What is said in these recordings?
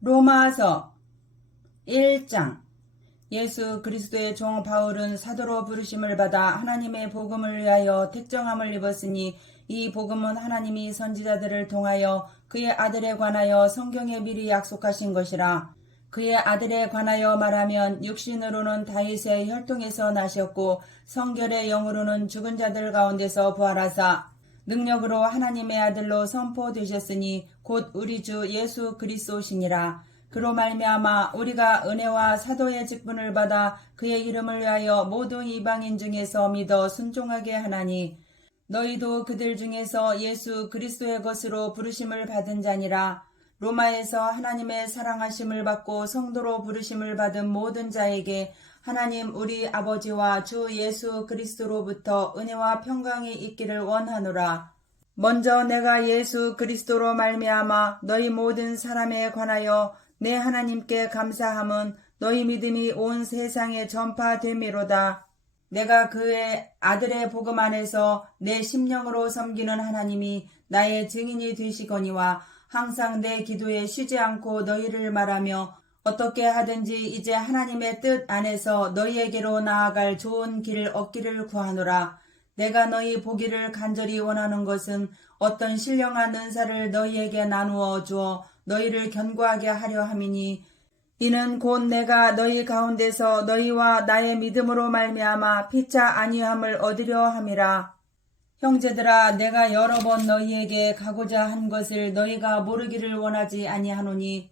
로마서 1장. 예수 그리스도의 종 바울은 사도로 부르심을 받아 하나님의 복음을 위하여 택정함을 입었으니 이 복음은 하나님이 선지자들을 통하여 그의 아들에 관하여 성경에 미리 약속하신 것이라. 그의 아들에 관하여 말하면 육신으로는 다윗의 혈통에서 나셨고 성결의 영으로는 죽은 자들 가운데서 부활하사 능력으로 하나님의 아들로 선포되셨으니 곧 우리 주 예수 그리스도시니라. 그로 말미암아 우리가 은혜와 사도의 직분을 받아 그의 이름을 위하여 모든 이방인 중에서 믿어 순종하게 하나니 너희도 그들 중에서 예수 그리스도의 것으로 부르심을 받은 자니라. 로마에서 하나님의 사랑하심을 받고 성도로 부르심을 받은 모든 자에게 하나님 우리 아버지와 주 예수 그리스도로부터 은혜와 평강이 있기를 원하노라. 먼저 내가 예수 그리스도로 말미암아 너희 모든 사람에 관하여 내 하나님께 감사함은 너희 믿음이 온 세상에 전파됨이로다. 내가 그의 아들의 복음 안에서 내 심령으로 섬기는 하나님이 나의 증인이 되시거니와 항상 내 기도에 쉬지 않고 너희를 말하며 어떻게 하든지 이제 하나님의 뜻 안에서 너희에게로 나아갈 좋은 길 얻기를 구하노라. 내가 너희 보기를 간절히 원하는 것은 어떤 신령한 은사를 너희에게 나누어 주어 너희를 견고하게 하려 함이니 이는 곧 내가 너희 가운데서 너희와 나의 믿음으로 말미암아 피차 아니함을 얻으려 함이라. 형제들아, 내가 여러 번 너희에게 가고자 한 것을 너희가 모르기를 원하지 아니하노니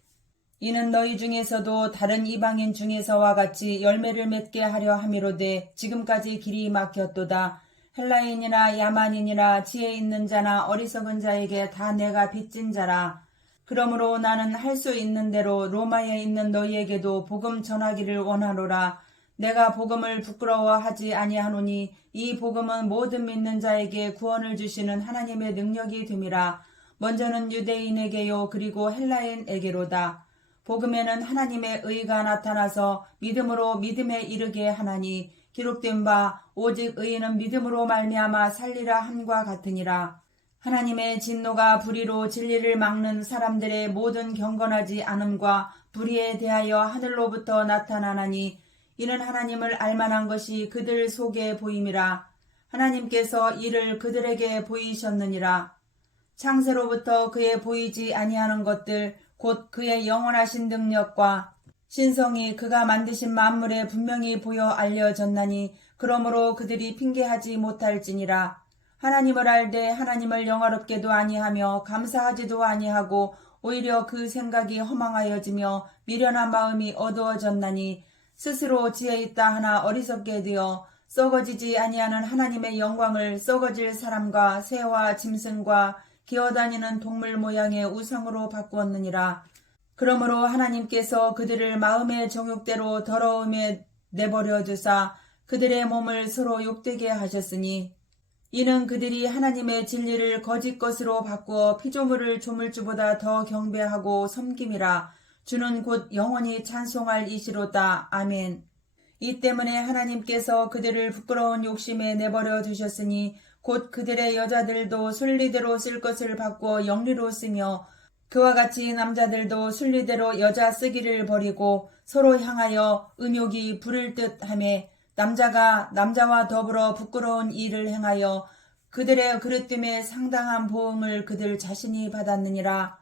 이는 너희 중에서도 다른 이방인 중에서와 같이 열매를 맺게 하려 함이로되 지금까지 길이 막혔도다. 헬라인이나 야만인이나 지혜 있는 자나 어리석은 자에게 다 내가 빚진 자라. 그러므로 나는 할 수 있는 대로 로마에 있는 너희에게도 복음 전하기를 원하노라. 내가 복음을 부끄러워하지 아니하노니 이 복음은 모든 믿는 자에게 구원을 주시는 하나님의 능력이 됨이라. 먼저는 유대인에게요 그리고 헬라인에게로다. 복음에는 하나님의 의가 나타나서 믿음으로 믿음에 이르게 하나니 기록된 바 오직 의인은 믿음으로 말미암아 살리라 함과 같으니라. 하나님의 진노가 불의로 진리를 막는 사람들의 모든 경건하지 않음과 불의에 대하여 하늘로부터 나타나나니 이는 하나님을 알만한 것이 그들 속에 보임이라. 하나님께서 이를 그들에게 보이셨느니라. 창세로부터 그의 보이지 아니하는 것들 곧 그의 영원하신 능력과 신성이 그가 만드신 만물에 분명히 보여 알려졌나니 그러므로 그들이 핑계하지 못할지니라. 하나님을 알되 하나님을 영화롭게도 아니하며 감사하지도 아니하고 오히려 그 생각이 허망하여지며 미련한 마음이 어두워졌나니 스스로 지혜 있다 하나 어리석게 되어 썩어지지 아니하는 하나님의 영광을 썩어질 사람과 새와 짐승과 기어다니는 동물 모양의 우상으로 바꾸었느니라. 그러므로 하나님께서 그들을 마음의 정욕대로 더러움에 내버려 두사 그들의 몸을 서로 욕되게 하셨으니 이는 그들이 하나님의 진리를 거짓 것으로 바꾸어 피조물을 조물주보다 더 경배하고 섬김이라. 주는 곧 영원히 찬송할 이시로다. 아멘. 이 때문에 하나님께서 그들을 부끄러운 욕심에 내버려 두셨으니 곧 그들의 여자들도 순리대로 쓸 것을 바꾸어 영리로 쓰며 그와 같이 남자들도 순리대로 여자 쓰기를 버리고 서로 향하여 음욕이 부를 듯하며 남자가 남자와 더불어 부끄러운 일을 행하여 그들의 그릇됨에 상당한 보응을 그들 자신이 받았느니라.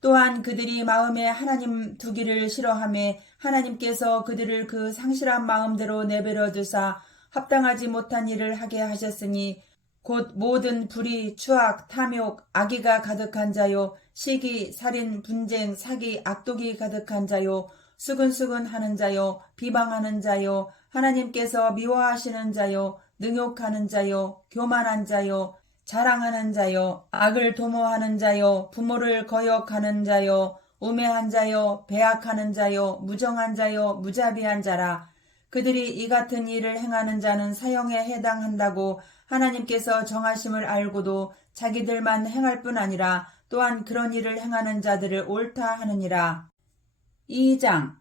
또한 그들이 마음에 하나님 두기를 싫어하며 하나님께서 그들을 그 상실한 마음대로 내버려 두사 합당하지 못한 일을 하게 하셨으니 곧 모든 불의, 추악, 탐욕, 악의가 가득한 자요 시기, 살인, 분쟁, 사기, 악독이 가득한 자요 수근수근하는 자요 비방하는 자요 하나님께서 미워하시는 자요 능욕하는 자요 교만한 자요 자랑하는 자요 악을 도모하는 자요 부모를 거역하는 자요 우매한 자요 배악하는 자요 무정한 자요 무자비한 자라. 그들이 이 같은 일을 행하는 자는 사형에 해당한다고 하나님께서 정하심을 알고도 자기들만 행할 뿐 아니라 또한 그런 일을 행하는 자들을 옳다 하느니라. 2장.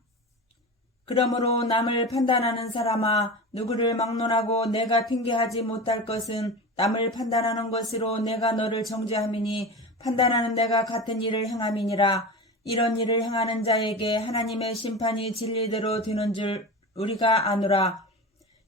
그러므로 남을 판단하는 사람아 누구를 막론하고 내가 핑계하지 못할 것은 남을 판단하는 것으로 내가 너를 정죄함이니 판단하는 내가 같은 일을 행함이니라. 이런 일을 행하는 자에게 하나님의 심판이 진리대로 되는 줄 우리가 아노라.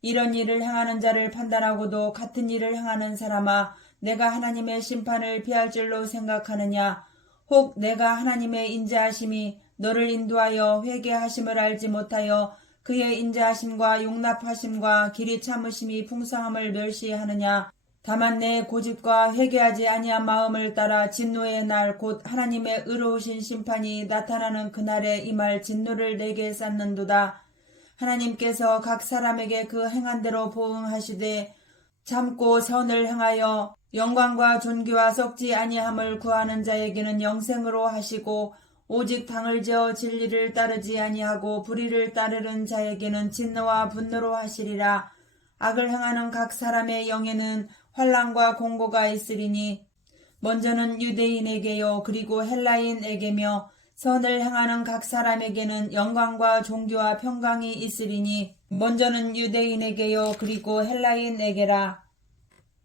이런 일을 행하는 자를 판단하고도 같은 일을 행하는 사람아, 내가 하나님의 심판을 피할 줄로 생각하느냐? 혹 내가 하나님의 인자하심이 너를 인도하여 회개하심을 알지 못하여 그의 인자하심과 용납하심과 길이 참으심이 풍성함을 멸시하느냐? 다만 내 고집과 회개하지 아니한 마음을 따라 진노의 날 곧 하나님의 의로우신 심판이 나타나는 그날에 임할 진노를 내게 쌓는도다. 하나님께서 각 사람에게 그 행한 대로 보응하시되 참고 선을 행하여 영광과 존귀와 썩지 아니함을 구하는 자에게는 영생으로 하시고 오직 방을 지어 진리를 따르지 아니하고 불의를 따르는 자에게는 진노와 분노로 하시리라. 악을 행하는 각 사람의 영에는 환난과 공고가 있으리니 먼저는 유대인에게요 그리고 헬라인에게며 선을 행하는 각 사람에게는 영광과 존귀와 평강이 있으리니 먼저는 유대인에게요 그리고 헬라인에게라.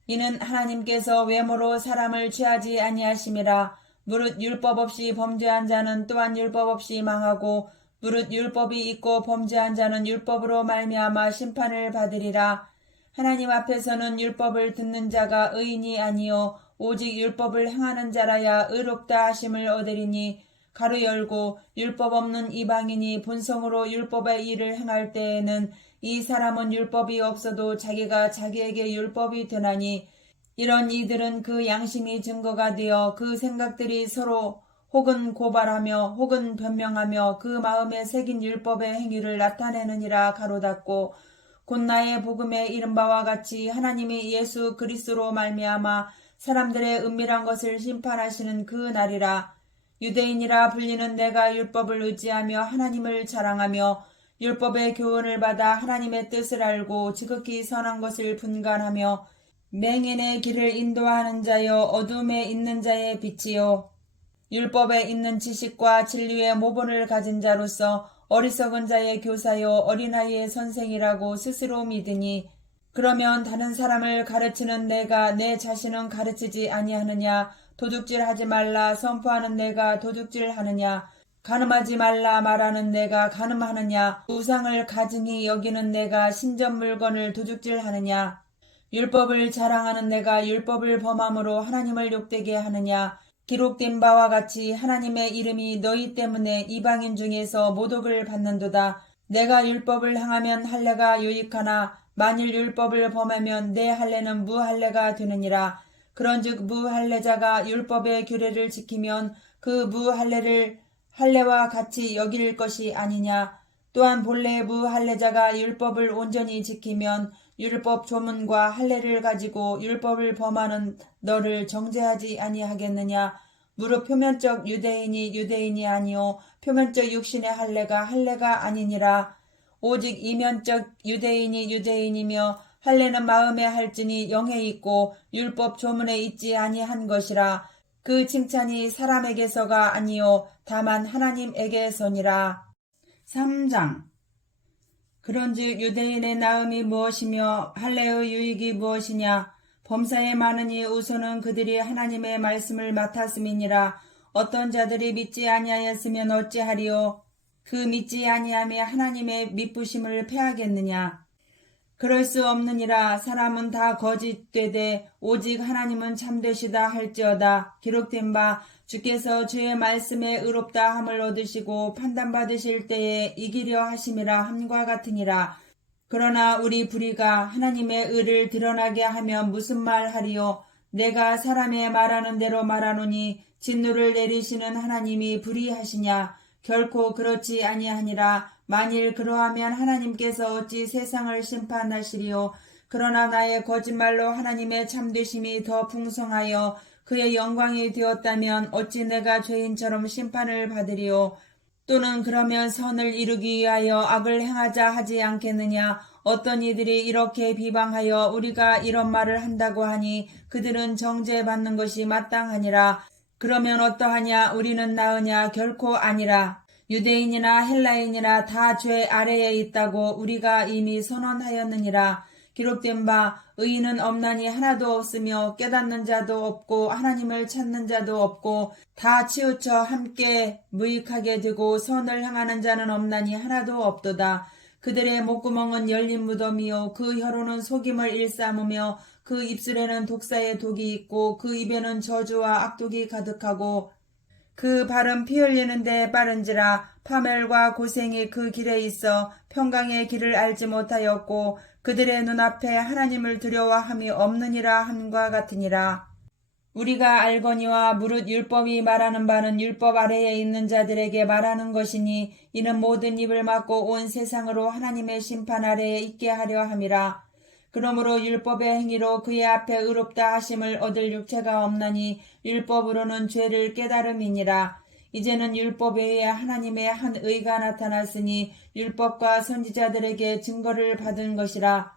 이는 하나님께서 외모로 사람을 취하지 아니하심이라. 무릇 율법 없이 범죄한 자는 또한 율법 없이 망하고 무릇 율법이 있고 범죄한 자는 율법으로 말미암아 심판을 받으리라. 하나님 앞에서는 율법을 듣는 자가 의인이 아니요 오직 율법을 행하는 자라야 의롭다 하심을 얻으리니 가로 열고 율법 없는 이방인이 본성으로 율법의 일을 행할 때에는 이 사람은 율법이 없어도 자기가 자기에게 율법이 되나니 이런 이들은 그 양심이 증거가 되어 그 생각들이 서로 혹은 고발하며 혹은 변명하며 그 마음에 새긴 율법의 행위를 나타내느니라. 가로 닫고 곧 나의 복음에 이른 바와 같이 하나님이 예수 그리스도로 말미암아 사람들의 은밀한 것을 심판하시는 그 날이라. 유대인이라 불리는 내가 율법을 의지하며 하나님을 자랑하며 율법의 교훈을 받아 하나님의 뜻을 알고 지극히 선한 것을 분간하며 맹인의 길을 인도하는 자여 어둠에 있는 자의 빛이요 율법에 있는 지식과 진리의 모본을 가진 자로서 어리석은 자의 교사요 어린아이의 선생이라고 스스로 믿으니 그러면 다른 사람을 가르치는 내가 내 자신은 가르치지 아니하느냐? 도둑질하지 말라 선포하는 내가 도둑질하느냐? 간음하지 말라 말하는 내가 간음하느냐? 우상을 가증히 여기는 내가 신전 물건을 도둑질하느냐? 율법을 자랑하는 내가 율법을 범함으로 하나님을 욕되게 하느냐? 기록된 바와 같이 하나님의 이름이 너희 때문에 이방인 중에서 모독을 받는도다. 내가 율법을 행하면 할례가 유익하나 만일 율법을 범하면 내 할례는 무할례가 되느니라. 그런즉 무할례자가 율법의 규례를 지키면 그 무할례를 할례와 같이 여길 것이 아니냐. 또한 본래 무할례자가 율법을 온전히 지키면 율법 조문과 할례를 가지고 율법을 범하는 너를 정죄하지 아니하겠느냐. 무릇 표면적 유대인이 유대인이 아니요 표면적 육신의 할례가 아니니라. 오직 이면적 유대인이 유대인이며 할례는 마음에 할지니 영에 있고 율법 조문에 있지 아니한 것이라. 그 칭찬이 사람에게서가 아니요 다만 하나님에게서니라. 3장 그런즉 유대인의 나음이 무엇이며 할례의 유익이 무엇이냐. 범사에 많으니 우선은 그들이 하나님의 말씀을 맡았음이니라. 어떤 자들이 믿지 아니하였으면 어찌하리요. 그 믿지 아니함에 하나님의 믿부심을 패하겠느냐. 그럴 수 없느니라. 사람은 다 거짓되되 오직 하나님은 참되시다 할지어다. 기록된 바 주께서 주의 말씀에 의롭다 함을 얻으시고 판단받으실 때에 이기려 하심이라 함과 같으니라. 그러나 우리 불의가 하나님의 의를 드러나게 하면 무슨 말 하리요. 내가 사람의 말하는 대로 말하노니 진노를 내리시는 하나님이 불의하시냐. 결코 그렇지 아니하니라. 만일 그러하면 하나님께서 어찌 세상을 심판하시리요. 그러나 나의 거짓말로 하나님의 참되심이 더 풍성하여 그의 영광이 되었다면 어찌 내가 죄인처럼 심판을 받으리요. 또는 그러면 선을 이루기 위하여 악을 행하자 하지 않겠느냐. 어떤 이들이 이렇게 비방하여 우리가 이런 말을 한다고 하니 그들은 정죄받는 것이 마땅하니라. 그러면 어떠하냐. 우리는 나으냐. 결코 아니라. 유대인이나 헬라인이나 다 죄 아래에 있다고 우리가 이미 선언하였느니라. 기록된 바 의인은 없나니 하나도 없으며 깨닫는 자도 없고 하나님을 찾는 자도 없고 다 치우쳐 함께 무익하게 되고 선을 행하는 자는 없나니 하나도 없도다. 그들의 목구멍은 열린 무덤이요 그 혀로는 속임을 일삼으며 그 입술에는 독사의 독이 있고 그 입에는 저주와 악독이 가득하고 그 발은 피 흘리는데 빠른지라. 파멸과 고생이 그 길에 있어 평강의 길을 알지 못하였고 그들의 눈앞에 하나님을 두려워함이 없느니라 함과 같으니라. 우리가 알거니와 무릇 율법이 말하는 바는 율법 아래에 있는 자들에게 말하는 것이니 이는 모든 입을 막고 온 세상으로 하나님의 심판 아래에 있게 하려 함이라. 그러므로 율법의 행위로 그의 앞에 의롭다 하심을 얻을 육체가 없나니 율법으로는 죄를 깨달음이니라. 이제는 율법 외에 하나님의 한 의가 나타났으니 율법과 선지자들에게 증거를 받은 것이라.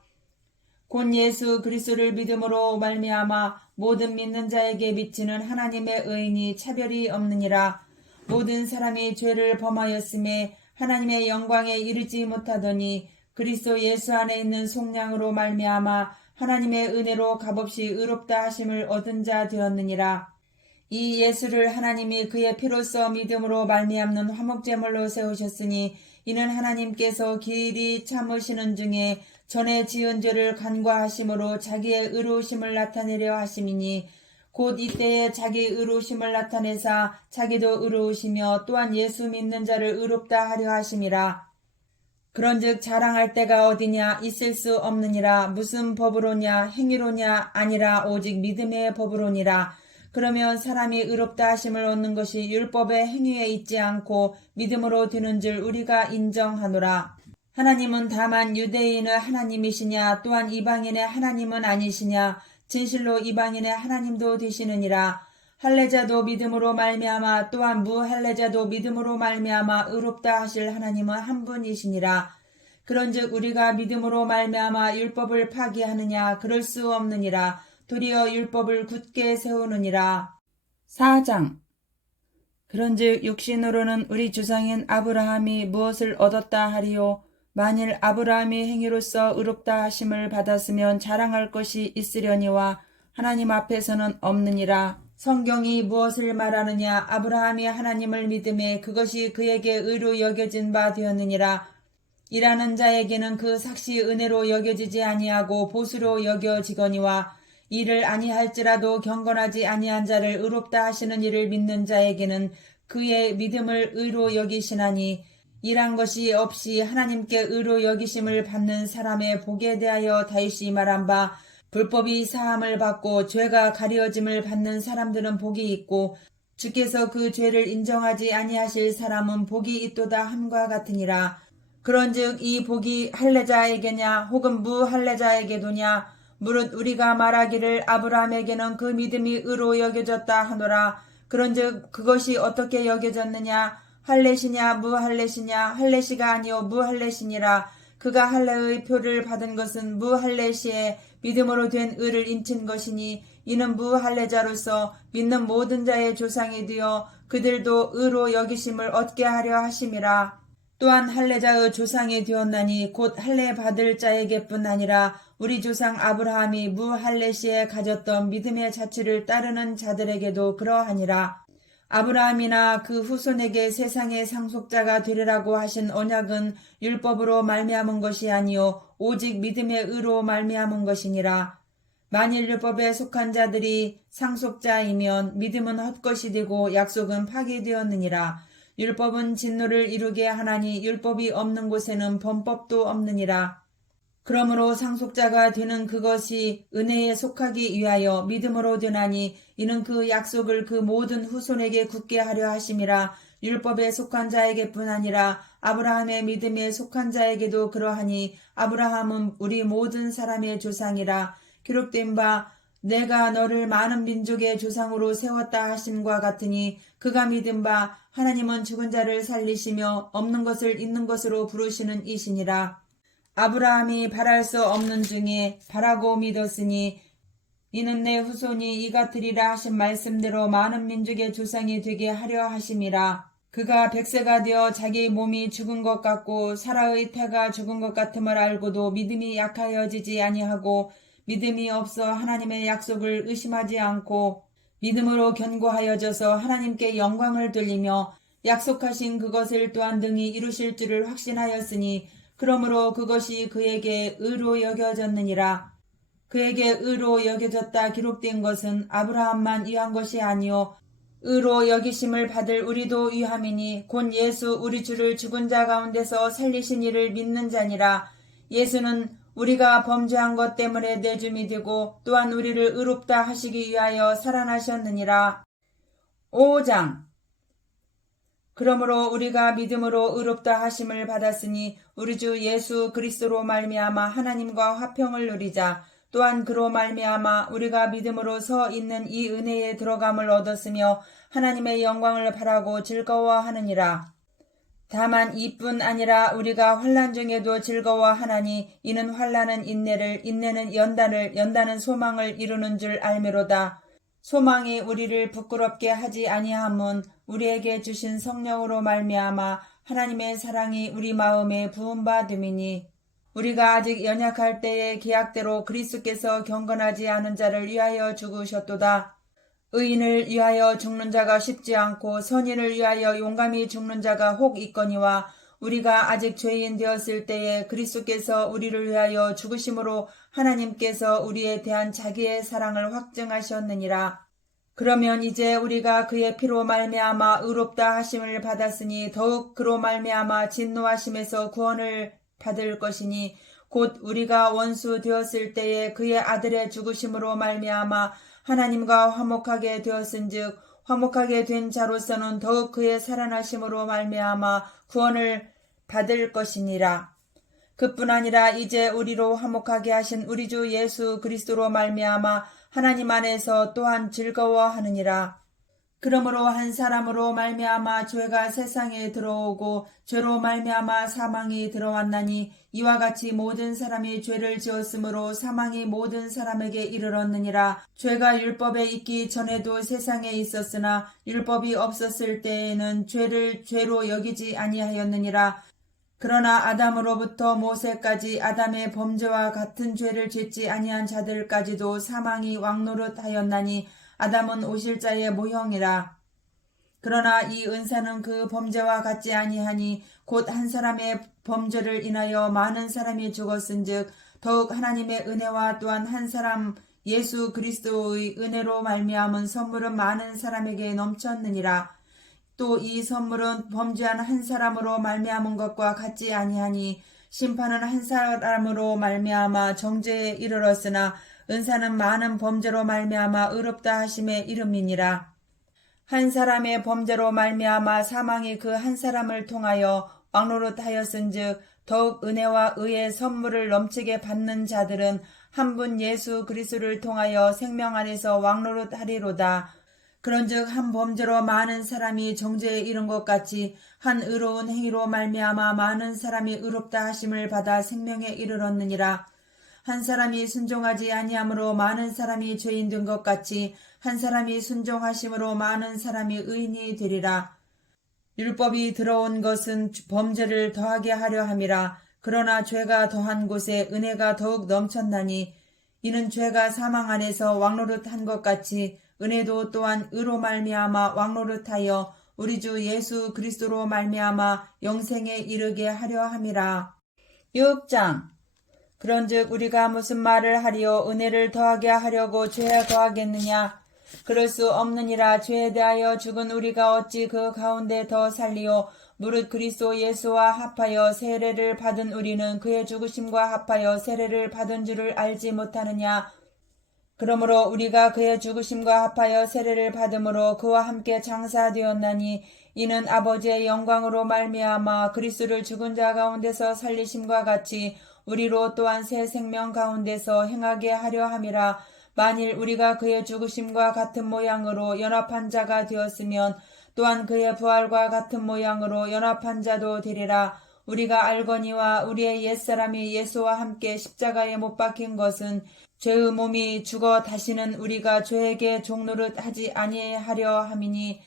곧 예수 그리스도를 믿음으로 말미암아 모든 믿는 자에게 미치는 하나님의 의인이 차별이 없느니라. 모든 사람이 죄를 범하였음에 하나님의 영광에 이르지 못하더니 그리스도 예수 안에 있는 속량으로 말미암아 하나님의 은혜로 값없이 의롭다 하심을 얻은 자 되었느니라. 이 예수를 하나님이 그의 피로써 믿음으로 말미암는 화목제물로 세우셨으니 이는 하나님께서 길이 참으시는 중에 전에 지은 죄를 간과하심으로 자기의 의로우심을 나타내려 하심이니 곧 이때에 자기 의로우심을 나타내사 자기도 의로우시며 또한 예수 믿는 자를 의롭다 하려 하심이라. 그런즉 자랑할 때가 어디냐 있을 수 없느니라. 무슨 법으로냐 행위로냐 아니라 오직 믿음의 법으로니라. 그러면 사람이 의롭다 하심을 얻는 것이 율법의 행위에 있지 않고 믿음으로 되는 줄 우리가 인정하노라. 하나님은 다만 유대인의 하나님이시냐 또한 이방인의 하나님은 아니시냐. 진실로 이방인의 하나님도 되시느니라. 할례자도 믿음으로 말미암아 또한 무할례자도 믿음으로 말미암아 의롭다 하실 하나님은 한 분이시니라. 그런즉 우리가 믿음으로 말미암아 율법을 파기하느냐 그럴 수 없느니라. 도리어 율법을 굳게 세우느니라. 4장. 그런즉 육신으로는 우리 주상인 아브라함이 무엇을 얻었다 하리요. 만일 아브라함이 행위로서 의롭다 하심을 받았으면 자랑할 것이 있으려니와 하나님 앞에서는 없느니라. 성경이 무엇을 말하느냐. 아브라함이 하나님을 믿음에 그것이 그에게 의로 여겨진 바 되었느니라. 일하는 자에게는 그 삭시 은혜로 여겨지지 아니하고 보수로 여겨지거니와 일을 아니할지라도 경건하지 아니한 자를 의롭다 하시는 이를 믿는 자에게는 그의 믿음을 의로 여기시나니 일한 것이 없이 하나님께 의로 여기심을 받는 사람의 복에 대하여 다윗이 말한 바 불법이 사함을 받고 죄가 가려짐을 받는 사람들은 복이 있고 주께서 그 죄를 인정하지 아니하실 사람은 복이 있도다 함과 같으니라. 그런즉 이 복이 할례자에게냐 혹은 무할례자에게도냐. 무릇 우리가 말하기를 아브라함에게는 그 믿음이 의로 여겨졌다 하노라. 그런즉 그것이 어떻게 여겨졌느냐. 할례시냐 무할례시냐. 할례시가 아니요 무할례시니라. 그가 할례의 표를 받은 것은 무할례시에 믿음으로 된 의를 인친 것이니 이는 무할례자로서 믿는 모든 자의 조상이 되어 그들도 의로 여기심을 얻게 하려 하심이라. 또한 할례자의 조상이 되었나니 곧 할례 받을 자에게뿐 아니라 우리 조상 아브라함이 무할례시에 가졌던 믿음의 자취를 따르는 자들에게도 그러하니라. 아브라함이나 그 후손에게 세상의 상속자가 되리라고 하신 언약은 율법으로 말미암은 것이 아니요 오직 믿음의 의로 말미암은 것이니라. 만일 율법에 속한 자들이 상속자이면 믿음은 헛것이 되고 약속은 파기되었느니라. 율법은 진노를 이루게 하나니 율법이 없는 곳에는 범법도 없느니라. 그러므로 상속자가 되는 그것이 은혜에 속하기 위하여 믿음으로 되나니 이는 그 약속을 그 모든 후손에게 굳게 하려 하심이라. 율법에 속한 자에게뿐 아니라 아브라함의 믿음에 속한 자에게도 그러하니 아브라함은 우리 모든 사람의 조상이라. 기록된 바 내가 너를 많은 민족의 조상으로 세웠다 하심과 같으니 그가 믿은 바 하나님은 죽은 자를 살리시며 없는 것을 있는 것으로 부르시는 이시니라. 아브라함이 바랄 수 없는 중에 바라고 믿었으니 이는 내 후손이 이같으리라 하신 말씀대로 많은 민족의 조상이 되게 하려 하심이라. 그가 백세가 되어 자기 몸이 죽은 것 같고 사라의 태가 죽은 것 같음을 알고도 믿음이 약하여지지 아니하고 믿음이 없어 하나님의 약속을 의심하지 않고 믿음으로 견고하여져서 하나님께 영광을 돌리며 약속하신 그것을 또한 등이 이루실 줄을 확신하였으니 그러므로 그것이 그에게 의로 여겨졌느니라. 그에게 의로 여겨졌다 기록된 것은 아브라함만 위한 것이 아니요 의로 여기심을 받을 우리도 위함이니 곧 예수 우리 주를 죽은 자 가운데서 살리신 이를 믿는 자니라. 예수는 우리가 범죄한 것 때문에 내줌이 되고 또한 우리를 의롭다 하시기 위하여 살아나셨느니라. 5장. 그러므로 우리가 믿음으로 의롭다 하심을 받았으니 우리 주 예수 그리스도로 말미암아 하나님과 화평을 누리자. 또한 그로 말미암아 우리가 믿음으로 서 있는 이 은혜에 들어감을 얻었으며 하나님의 영광을 바라고 즐거워하느니라. 다만 이뿐 아니라 우리가 환난 중에도 즐거워하나니 이는 환난은 인내를, 인내는 연단을, 연단은 소망을 이루는 줄 알미로다. 소망이 우리를 부끄럽게 하지 아니함은 우리에게 주신 성령으로 말미암아 하나님의 사랑이 우리 마음에 부음받음이니 우리가 아직 연약할 때의 계약대로 그리스도께서 경건하지 않은 자를 위하여 죽으셨도다. 의인을 위하여 죽는 자가 쉽지 않고 선인을 위하여 용감히 죽는 자가 혹 있거니와 우리가 아직 죄인 되었을 때에 그리스도께서 우리를 위하여 죽으심으로 하나님께서 우리에 대한 자기의 사랑을 확증하셨느니라. 그러면 이제 우리가 그의 피로 말미암아 의롭다 하심을 받았으니 더욱 그로 말미암아 진노하심에서 구원을 받을 것이니 곧 우리가 원수 되었을 때에 그의 아들의 죽으심으로 말미암아 하나님과 화목하게 되었은즉 화목하게 된 자로서는 더욱 그의 살아나심으로 말미암아 구원을 받을 것이니라. 그뿐 아니라 이제 우리로 화목하게 하신 우리 주 예수 그리스도로 말미암아 하나님 안에서 또한 즐거워하느니라. 그러므로 한 사람으로 말미암아 죄가 세상에 들어오고 죄로 말미암아 사망이 들어왔나니 이와 같이 모든 사람이 죄를 지었으므로 사망이 모든 사람에게 이르렀느니라. 죄가 율법에 있기 전에도 세상에 있었으나 율법이 없었을 때에는 죄를 죄로 여기지 아니하였느니라. 그러나 아담으로부터 모세까지 아담의 범죄와 같은 죄를 짓지 아니한 자들까지도 사망이 왕노릇하였나니 아담은 오실 자의 모형이라. 그러나 이 은사는 그 범죄와 같지 아니하니 곧 한 사람의 범죄를 인하여 많은 사람이 죽었은즉 더욱 하나님의 은혜와 또한 한 사람 예수 그리스도의 은혜로 말미암은 선물은 많은 사람에게 넘쳤느니라. 또 이 선물은 범죄한 한 사람으로 말미암은 것과 같지 아니하니 심판은 한 사람으로 말미암아 정죄에 이르렀으나 은사는 많은 범죄로 말미암아 의롭다 하심에 이름이니라. 한 사람의 범죄로 말미암아 사망이 그 한 사람을 통하여 왕노릇하였은즉 더욱 은혜와 의의 선물을 넘치게 받는 자들은 한 분 예수 그리스도를 통하여 생명 안에서 왕노릇하리로다. 그런즉 한 범죄로 많은 사람이 정죄에 이른 것 같이 한 의로운 행위로 말미암아 많은 사람이 의롭다 하심을 받아 생명에 이르렀느니라. 한 사람이 순종하지 아니함으로 많은 사람이 죄인 된 것 같이 한 사람이 순종하심으로 많은 사람이 의인이 되리라. 율법이 들어온 것은 범죄를 더하게 하려 함이라. 그러나 죄가 더한 곳에 은혜가 더욱 넘쳤나니 이는 죄가 사망 안에서 왕노릇한 것 같이 은혜도 또한 의로 말미암아 왕노릇하여 우리 주 예수 그리스도로 말미암아 영생에 이르게 하려 함이라. 6장. 그런즉 우리가 무슨 말을 하리요? 은혜를 더하게 하려고 죄에 더하겠느냐? 그럴 수 없느니라. 죄에 대하여 죽은 우리가 어찌 그 가운데 더 살리요? 무릇 그리스도 예수와 합하여 세례를 받은 우리는 그의 죽으심과 합하여 세례를 받은 줄을 알지 못하느냐? 그러므로 우리가 그의 죽으심과 합하여 세례를 받음으로 그와 함께 장사되었나니 이는 아버지의 영광으로 말미암아 그리스도를 죽은 자 가운데서 살리심과 같이 우리로 또한 새 생명 가운데서 행하게 하려 함이라. 만일 우리가 그의 죽으심과 같은 모양으로 연합한 자가 되었으면 또한 그의 부활과 같은 모양으로 연합한 자도 되리라. 우리가 알거니와 우리의 옛사람이 예수와 함께 십자가에 못 박힌 것은 죄의 몸이 죽어 다시는 우리가 죄에게 종노릇 하지 아니하려 함이니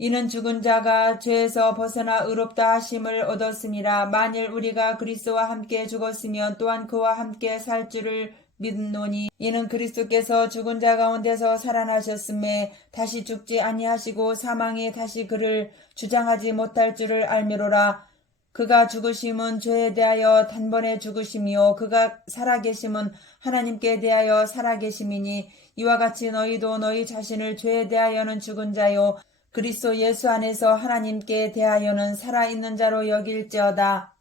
이는 죽은 자가 죄에서 벗어나 의롭다 하심을 얻었음이라. 만일 우리가 그리스도와 함께 죽었으면 또한 그와 함께 살 줄을 믿노니 이는 그리스도께서 죽은 자 가운데서 살아나셨음에 다시 죽지 아니하시고 사망이 다시 그를 주장하지 못할 줄을 알미로라. 그가 죽으심은 죄에 대하여 단번에 죽으심이요 그가 살아계심은 하나님께 대하여 살아계심이니 이와 같이 너희도 너희 자신을 죄에 대하여는 죽은 자요 그리스도 예수 안에서 하나님께 대하여는 살아있는 자로 여길지어다.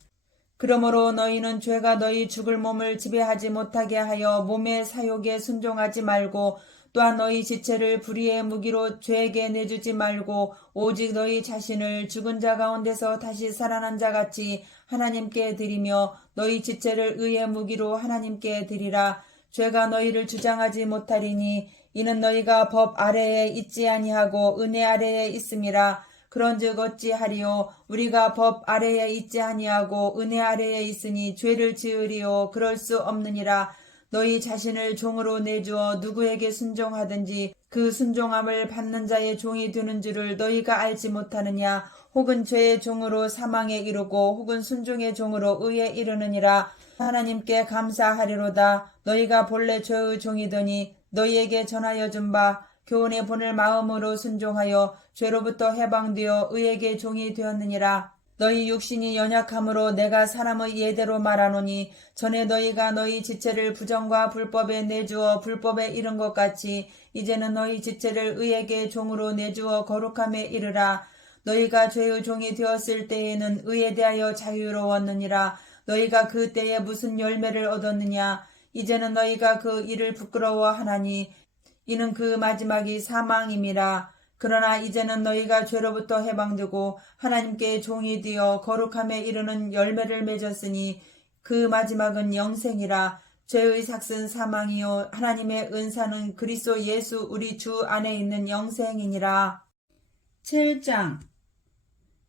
그러므로 너희는 죄가 너희 죽을 몸을 지배하지 못하게 하여 몸의 사욕에 순종하지 말고 또한 너희 지체를 불의의 무기로 죄에게 내주지 말고 오직 너희 자신을 죽은 자 가운데서 다시 살아난 자같이 하나님께 드리며 너희 지체를 의의 무기로 하나님께 드리라. 죄가 너희를 주장하지 못하리니 이는 너희가 법 아래에 있지 아니하고 은혜 아래에 있음이라. 그런즉 어찌하리요 우리가 법 아래에 있지 아니하고 은혜 아래에 있으니 죄를 지으리요 그럴 수 없느니라. 너희 자신을 종으로 내주어 누구에게 순종하든지 그 순종함을 받는 자의 종이 되는 줄을 너희가 알지 못하느냐. 혹은 죄의 종으로 사망에 이르고 혹은 순종의 종으로 의에 이르느니라. 하나님께 감사하리로다. 너희가 본래 죄의 종이더니 너희에게 전하여 준 바 교훈의 본을 마음으로 순종하여 죄로부터 해방되어 의에게 종이 되었느니라. 너희 육신이 연약함으로 내가 사람의 예대로 말하노니 전에 너희가 너희 지체를 부정과 불법에 내주어 불법에 이른 것 같이 이제는 너희 지체를 의에게 종으로 내주어 거룩함에 이르라. 너희가 죄의 종이 되었을 때에는 의에 대하여 자유로웠느니라. 너희가 그 때에 무슨 열매를 얻었느냐. 이제는 너희가 그 일을 부끄러워하나니 이는 그 마지막이 사망임이라. 그러나 이제는 너희가 죄로부터 해방되고 하나님께 종이 되어 거룩함에 이르는 열매를 맺었으니 그 마지막은 영생이라. 죄의 삭은 사망이요 하나님의 은사는 그리스도 예수 우리 주 안에 있는 영생이니라. 7장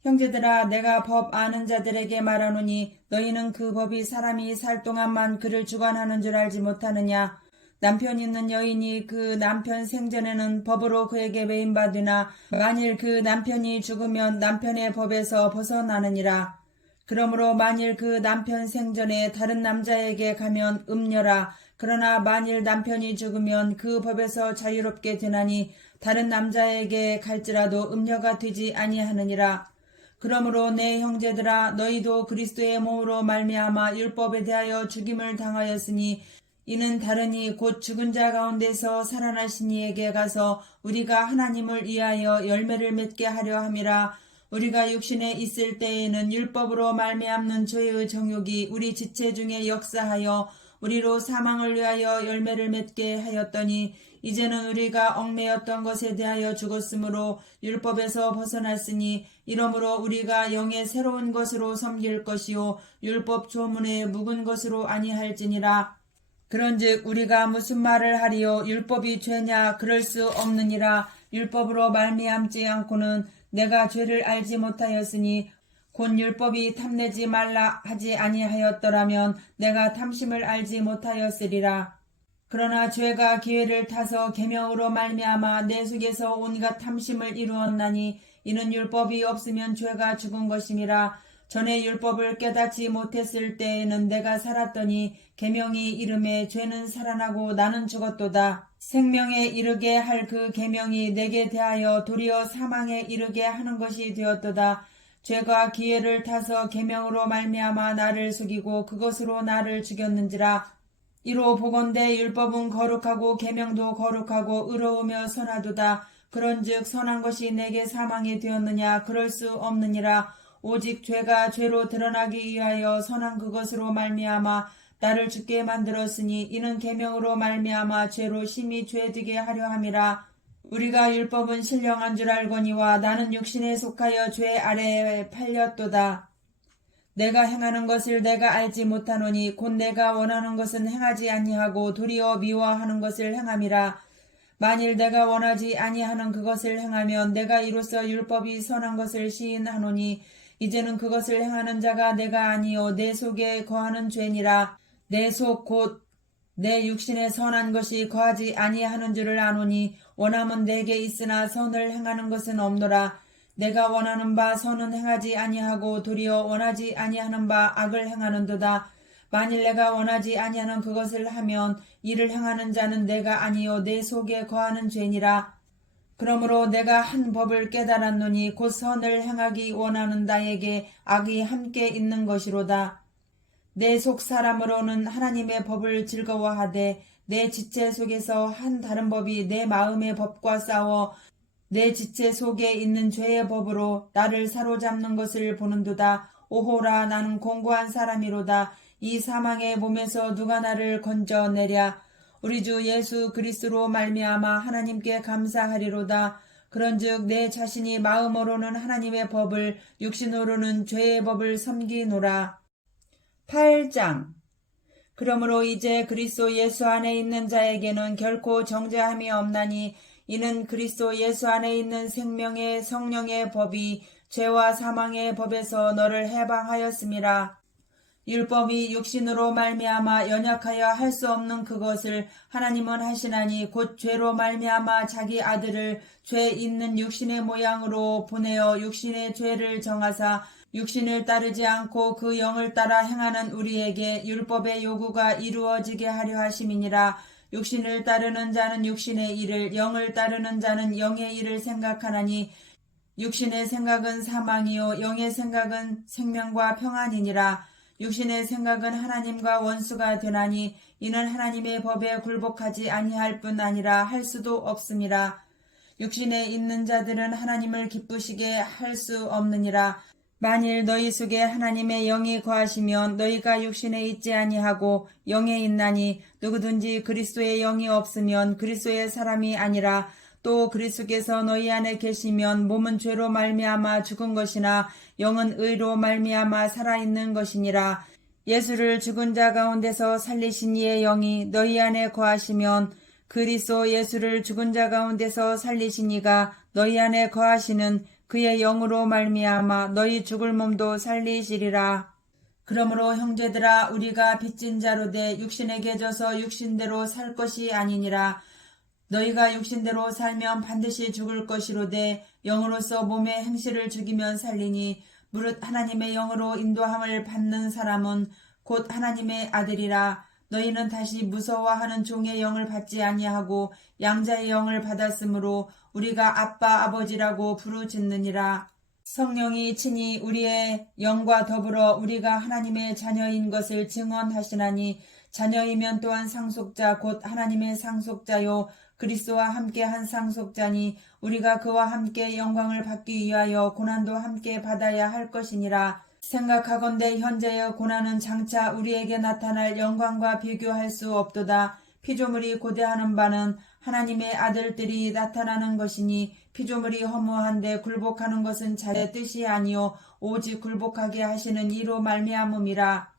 형제들아 내가 법 아는 자들에게 말하노니 너희는 그 법이 사람이 살 동안만 그를 주관하는 줄 알지 못하느냐. 남편 있는 여인이 그 남편 생전에는 법으로 그에게 매인받으나 만일 그 남편이 죽으면 남편의 법에서 벗어나느니라. 그러므로 만일 그 남편 생전에 다른 남자에게 가면 음녀라. 그러나 만일 남편이 죽으면 그 법에서 자유롭게 되나니 다른 남자에게 갈지라도 음녀가 되지 아니하느니라. 그러므로 내 형제들아 너희도 그리스도의 몸으로 말미암아 율법에 대하여 죽임을 당하였으니 이는 다르니 곧 죽은 자 가운데서 살아나신 이에게 가서 우리가 하나님을 위하여 열매를 맺게 하려 함이라. 우리가 육신에 있을 때에는 율법으로 말미암는 죄의 정욕이 우리 지체 중에 역사하여 우리로 사망을 위하여 열매를 맺게 하였더니 이제는 우리가 얽매였던 것에 대하여 죽었으므로 율법에서 벗어났으니 이러므로 우리가 영의 새로운 것으로 섬길 것이요 율법 조문에 묵은 것으로 아니할지니라. 그런즉 우리가 무슨 말을 하리요 율법이 죄냐 그럴 수 없느니라. 율법으로 말미암지 않고는 내가 죄를 알지 못하였으니 곧 율법이 탐내지 말라 하지 아니하였더라면 내가 탐심을 알지 못하였으리라. 그러나 죄가 기회를 타서 계명으로 말미암아 내 속에서 온갖 탐심을 이루었나니 이는 율법이 없으면 죄가 죽은 것임이라. 전에 율법을 깨닫지 못했을 때에는 내가 살았더니 계명이 이름에 죄는 살아나고 나는 죽었도다. 생명에 이르게 할 그 계명이 내게 대하여 도리어 사망에 이르게 하는 것이 되었도다. 죄가 기회를 타서 계명으로 말미암아 나를 속이고 그것으로 나를 죽였는지라. 이로 보건대 율법은 거룩하고 계명도 거룩하고 의로우며 선하도다. 그런즉 선한 것이 내게 사망이 되었느냐 그럴 수 없느니라. 오직 죄가 죄로 드러나기 위하여 선한 그것으로 말미암아 나를 죽게 만들었으니 이는 계명으로 말미암아 죄로 심히 죄되게 하려 함이라. 우리가 율법은 신령한 줄 알거니와 나는 육신에 속하여 죄 아래에 팔렸도다. 내가 행하는 것을 내가 알지 못하노니 곧 내가 원하는 것은 행하지 아니하고 도리어 미워하는 것을 행함이라. 만일 내가 원하지 아니하는 그것을 행하면 내가 이로써 율법이 선한 것을 시인하노니 이제는 그것을 행하는 자가 내가 아니요 내 속에 거하는 죄니라. 내 속 곧 내 육신에 선한 것이 거하지 아니하는 줄을 아노니 원함은 내게 있으나 선을 행하는 것은 없노라. 내가 원하는 바 선은 행하지 아니하고 도리어 원하지 아니하는 바 악을 행하는도다. 만일 내가 원하지 아니하는 그것을 하면 이를 행하는 자는 내가 아니요 내 속에 거하는 죄니라. 그러므로 내가 한 법을 깨달았노니 곧 선을 행하기 원하는 나에게 악이 함께 있는 것이로다. 내 속 사람으로는 하나님의 법을 즐거워하되 내 지체 속에서 한 다른 법이 내 마음의 법과 싸워 내 지체 속에 있는 죄의 법으로 나를 사로잡는 것을 보는도다. 오호라, 나는 공고한 사람이로다. 이 사망의 몸에서 누가 나를 건져내랴. 우리 주 예수 그리스도로 말미암아 하나님께 감사하리로다. 그런즉 내 자신이 마음으로는 하나님의 법을, 육신으로는 죄의 법을 섬기노라. 8장. 그러므로 이제 그리스도 예수 안에 있는 자에게는 결코 정죄함이 없나니 이는 그리스도 예수 안에 있는 생명의 성령의 법이 죄와 사망의 법에서 너를 해방하였음이라. 율법이 육신으로 말미암아 연약하여 할 수 없는 그것을 하나님은 하시나니 곧 죄로 말미암아 자기 아들을 죄 있는 육신의 모양으로 보내어 육신의 죄를 정하사 육신을 따르지 않고 그 영을 따라 행하는 우리에게 율법의 요구가 이루어지게 하려 하심이니라. 육신을 따르는 자는 육신의 일을, 영을 따르는 자는 영의 일을 생각하나니 육신의 생각은 사망이요 영의 생각은 생명과 평안이니라. 육신의 생각은 하나님과 원수가 되나니 이는 하나님의 법에 굴복하지 아니할 뿐 아니라 할 수도 없음이라. 육신에 있는 자들은 하나님을 기쁘시게 할 수 없느니라. 만일 너희 속에 하나님의 영이 거하시면 너희가 육신에 있지 아니하고 영에 있나니 누구든지 그리스도의 영이 없으면 그리스도의 사람이 아니라. 또 그리스도께서 너희 안에 계시면 몸은 죄로 말미암아 죽은 것이나 영은 의로 말미암아 살아있는 것이니라. 예수를 죽은 자 가운데서 살리신 이의 영이 너희 안에 거하시면 그리스도 예수를 죽은 자 가운데서 살리신 이가 너희 안에 거하시는 그의 영으로 말미암아 너희 죽을 몸도 살리시리라. 그러므로 형제들아, 우리가 빚진 자로 돼 육신에게 져서 육신대로 살 것이 아니니라. 너희가 육신대로 살면 반드시 죽을 것이로되 영으로서 몸의 행실을 죽이면 살리니 무릇 하나님의 영으로 인도함을 받는 사람은 곧 하나님의 아들이라. 너희는 다시 무서워하는 종의 영을 받지 아니하고 양자의 영을 받았으므로 우리가 아빠 아버지라고 부르짖느니라. 성령이 친히 우리의 영과 더불어 우리가 하나님의 자녀인 것을 증언하시나니 자녀이면 또한 상속자 곧 하나님의 상속자요 그리스도와 함께 한 상속자니 우리가 그와 함께 영광을 받기 위하여 고난도 함께 받아야 할 것이니라. 생각하건대 현재의 고난은 장차 우리에게 나타날 영광과 비교할 수 없도다. 피조물이 고대하는 바는 하나님의 아들들이 나타나는 것이니 피조물이 허무한데 굴복하는 것은 자의 뜻이 아니요 오직 굴복하게 하시는 이로 말미암음이라.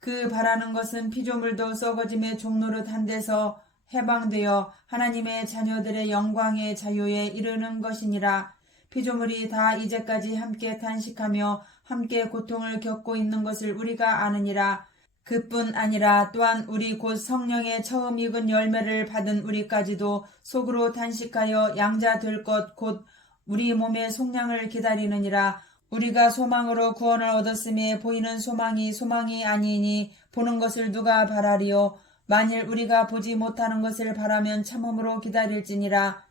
그 바라는 것은 피조물도 썩어짐의 종노릇한 데서 해방되어 하나님의 자녀들의 영광의 자유에 이르는 것이니라. 피조물이 다 이제까지 함께 탄식하며 함께 고통을 겪고 있는 것을 우리가 아느니라. 그뿐 아니라 또한 우리 곧 성령의 처음 익은 열매를 받은 우리까지도 속으로 탄식하여 양자 될 것 곧 우리 몸의 속량을 기다리느니라. 우리가 소망으로 구원을 얻었음에 보이는 소망이 아니니 보는 것을 누가 바라리요. 만일 우리가 보지 못하는 것을 바라면 참음으로 기다릴지니라.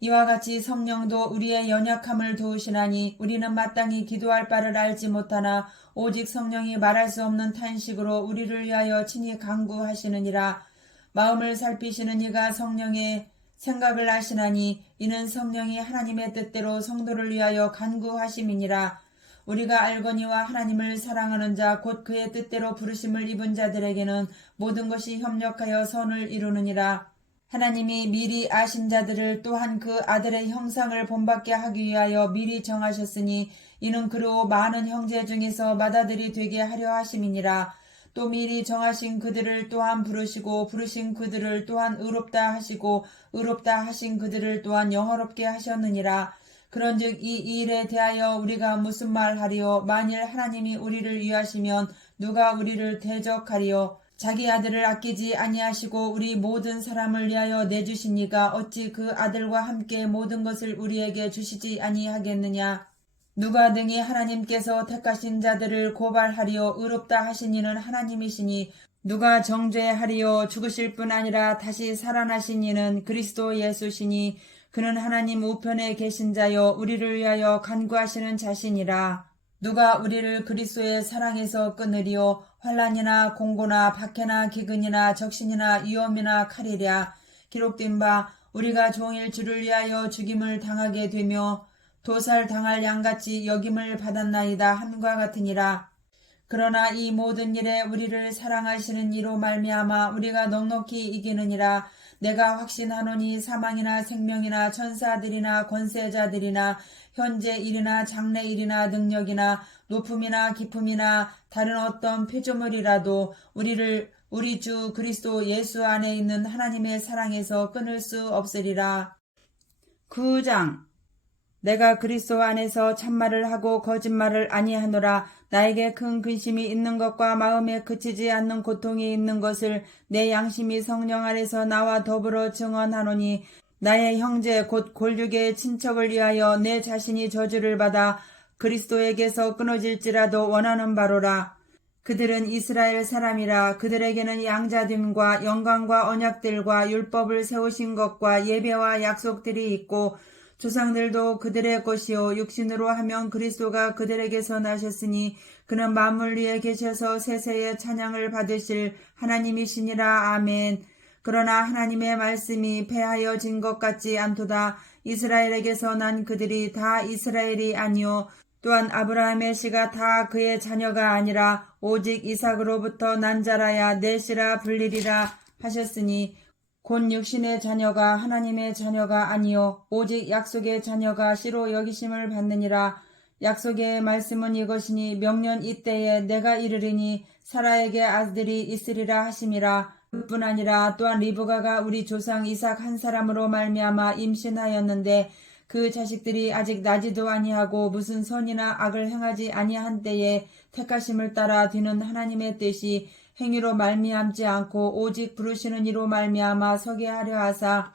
이와 같이 성령도 우리의 연약함을 도우시나니 우리는 마땅히 기도할 바를 알지 못하나 오직 성령이 말할 수 없는 탄식으로 우리를 위하여 친히 간구하시느니라. 마음을 살피시는 이가 성령의 생각을 아시나니 이는 성령이 하나님의 뜻대로 성도를 위하여 간구하심이니라. 우리가 알거니와 하나님을 사랑하는 자 곧 그의 뜻대로 부르심을 입은 자들에게는 모든 것이 협력하여 선을 이루느니라. 하나님이 미리 아신 자들을 또한 그 아들의 형상을 본받게 하기 위하여 미리 정하셨으니 이는 그로 많은 형제 중에서 맏아들이 되게 하려 하심이니라. 또 미리 정하신 그들을 또한 부르시고 부르신 그들을 또한 의롭다 하시고 의롭다 하신 그들을 또한 영화롭게 하셨느니라. 그런즉 이 일에 대하여 우리가 무슨 말하리요. 만일 하나님이 우리를 위하시면 누가 우리를 대적하리요. 자기 아들을 아끼지 아니하시고 우리 모든 사람을 위하여 내주신 이가 어찌 그 아들과 함께 모든 것을 우리에게 주시지 아니하겠느냐. 누가 능히 하나님께서 택하신 자들을 고발하리요 의롭다 하신 이는 하나님이시니 누가 정죄하리요 죽으실 뿐 아니라 다시 살아나신 이는 그리스도 예수시니 그는 하나님 우편에 계신 자요 우리를 위하여 간구하시는 자신이라. 누가 우리를 그리스도의 사랑에서 끊으리요 환난이나 공고나 박해나 기근이나 적신이나 위험이나 칼이랴. 기록된 바 우리가 종일 주를 위하여 죽임을 당하게 되며 도살 당할 양같이 여김을 받았나이다 함과 같으니라. 그러나 이 모든 일에 우리를 사랑하시는 이로 말미암아 우리가 넉넉히 이기느니라. 내가 확신하노니 사망이나 생명이나 천사들이나 권세자들이나 현재 일이나 장래 일이나 능력이나 높음이나 깊음이나 다른 어떤 피조물이라도 우리를 우리 주 그리스도 예수 안에 있는 하나님의 사랑에서 끊을 수 없으리라. 9장 내가 그리스도 안에서 참말을 하고 거짓말을 아니하노라. 나에게 큰 근심이 있는 것과 마음에 그치지 않는 고통이 있는 것을 내 양심이 성령 안에서 나와 더불어 증언하노니 나의 형제 곧 골육의 친척을 위하여 내 자신이 저주를 받아 그리스도에게서 끊어질지라도 원하는 바로라. 그들은 이스라엘 사람이라. 그들에게는 양자됨과 영광과 언약들과 율법을 세우신 것과 예배와 약속들이 있고 조상들도 그들의 것이요 육신으로 하면 그리스도가 그들에게서 나셨으니 그는 만물 위에 계셔서 세세의 찬양을 받으실 하나님이시니라. 아멘. 그러나 하나님의 말씀이 패하여진 것 같지 않도다. 이스라엘에게서 난 그들이 다 이스라엘이 아니요 또한 아브라함의 씨가 다 그의 자녀가 아니라 오직 이삭으로부터 난 자라야 내 씨라 불리리라 하셨으니 곧 육신의 자녀가 하나님의 자녀가 아니요 오직 약속의 자녀가 씨로 여기심을 받느니라. 약속의 말씀은 이것이니 명년 이때에 내가 이르리니 사라에게 아들이 있으리라 하심이라. 그뿐 아니라 또한 리브가가 우리 조상 이삭 한 사람으로 말미암아 임신하였는데 그 자식들이 아직 나지도 아니하고 무슨 선이나 악을 행하지 아니한 때에 택하심을 따라 뒤는 하나님의 뜻이 행위로 말미암지 않고 오직 부르시는 이로 말미암아 서게 하려 하사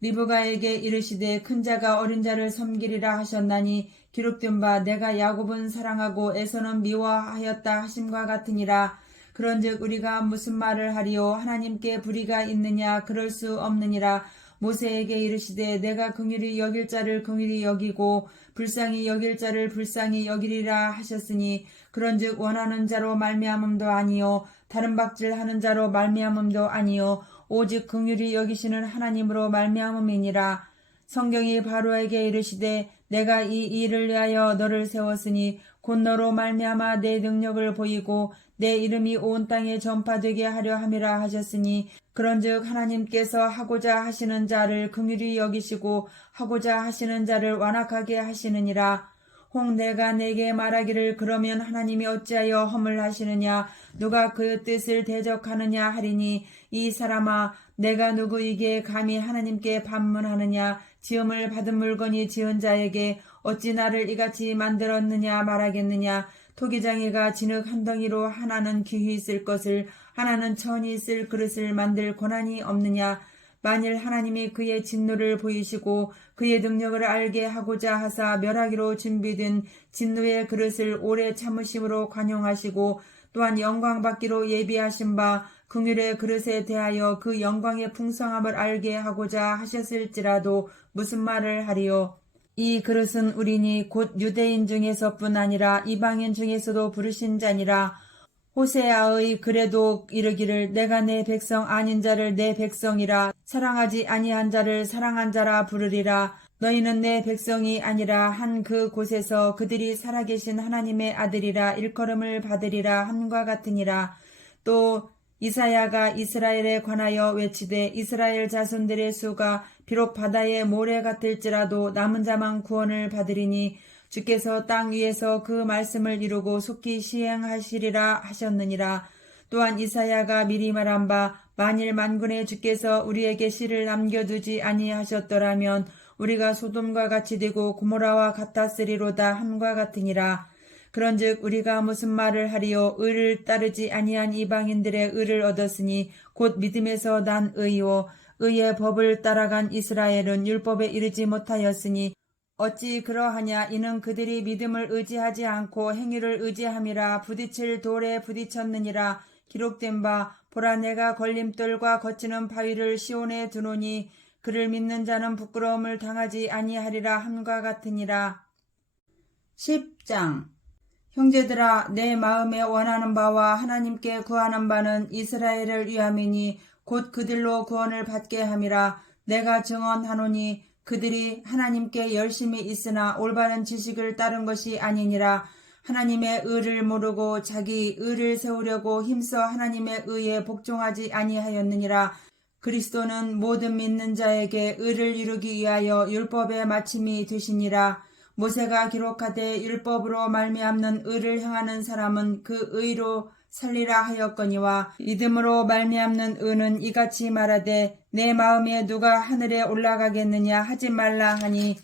리브가에게 이르시되 큰 자가 어린 자를 섬기리라 하셨나니 기록된 바 내가 야곱은 사랑하고 에서는 미워하였다 하심과 같으니라. 그런즉 우리가 무슨 말을 하리요 하나님께 불의가 있느냐 그럴 수 없느니라. 모세에게 이르시되 내가 긍휼히 여길 자를 긍휼히 여기고 불쌍히 여길 자를 불쌍히 여기리라 하셨으니 그런즉 원하는 자로 말미암음도 아니요 다른 박질하는 자로 말미암음도 아니요 오직 긍휼히 여기시는 하나님으로 말미암음이니라. 성경이 바로에게 이르시되 내가 이 일을 위하여 너를 세웠으니 곧 너로 말미암아 내 능력을 보이고 내 이름이 온 땅에 전파되게 하려 함이라 하셨으니 그런즉 하나님께서 하고자 하시는 자를 긍휼히 여기시고 하고자 하시는 자를 완악하게 하시느니라. 혹 내가 내게 말하기를 그러면 하나님이 어찌하여 험을 하시느냐 누가 그 뜻을 대적하느냐 하리니 이 사람아 내가 누구에게 감히 하나님께 반문하느냐 지음을 받은 물건이 지은 자에게 어찌 나를 이같이 만들었느냐 말하겠느냐. 토기장이가 진흙 한 덩이로 하나는 귀히 쓸 것을 하나는 천히 쓸 그릇을 만들 권한이 없느냐. 만일 하나님이 그의 진노를 보이시고 그의 능력을 알게 하고자 하사 멸하기로 준비된 진노의 그릇을 오래 참으심으로 관용하시고 또한 영광받기로 예비하신 바 긍휼의 그릇에 대하여 그 영광의 풍성함을 알게 하고자 하셨을지라도 무슨 말을 하리요. 이 그릇은 우리니 곧 유대인 중에서뿐 아니라 이방인 중에서도 부르신 자니라. 호세아의 글에도 이르기를 내가 내 백성 아닌 자를 내 백성이라 사랑하지 아니한 자를 사랑한 자라 부르리라. 너희는 내 백성이 아니라 한 그 곳에서 그들이 살아계신 하나님의 아들이라 일컬음을 받으리라 함과 같으니라. 또 이사야가 이스라엘에 관하여 외치되 이스라엘 자손들의 수가 비록 바다의 모래 같을지라도 남은 자만 구원을 받으리니 주께서 땅 위에서 그 말씀을 이루고 속히 시행하시리라 하셨느니라. 또한 이사야가 미리 말한 바 만일 만군의 주께서 우리에게 씨를 남겨두지 아니하셨더라면 우리가 소돔과 같이 되고 고모라와 같았으리로다 함과 같으니라. 그런즉 우리가 무슨 말을 하리요 의를 따르지 아니한 이방인들의 의를 얻었으니 곧 믿음에서 난 의요 의의 법을 따라간 이스라엘은 율법에 이르지 못하였으니 어찌 그러하냐. 이는 그들이 믿음을 의지하지 않고 행위를 의지함이라. 부딪힐 돌에 부딪혔느니라. 기록된 바 보라 내가 걸림돌과 거치는 바위를 시온에 두노니 그를 믿는 자는 부끄러움을 당하지 아니하리라 함과 같으니라. 10장. 형제들아, 내 마음에 원하는 바와 하나님께 구하는 바는 이스라엘을 위함이니 곧 그들로 구원을 받게 함이라. 내가 증언하노니 그들이 하나님께 열심히 있으나 올바른 지식을 따른 것이 아니니라. 하나님의 의를 모르고 자기 의를 세우려고 힘써 하나님의 의에 복종하지 아니하였느니라. 그리스도는 모든 믿는 자에게 의를 이루기 위하여 율법의 마침이 되시니라. 모세가 기록하되 율법으로 말미암는 의를 행하는 사람은 그 의로 살리라 하였거니와 믿음으로 말미암는 의는 이같이 말하되 내 마음에 누가 하늘에 올라가겠느냐 하지 말라 하니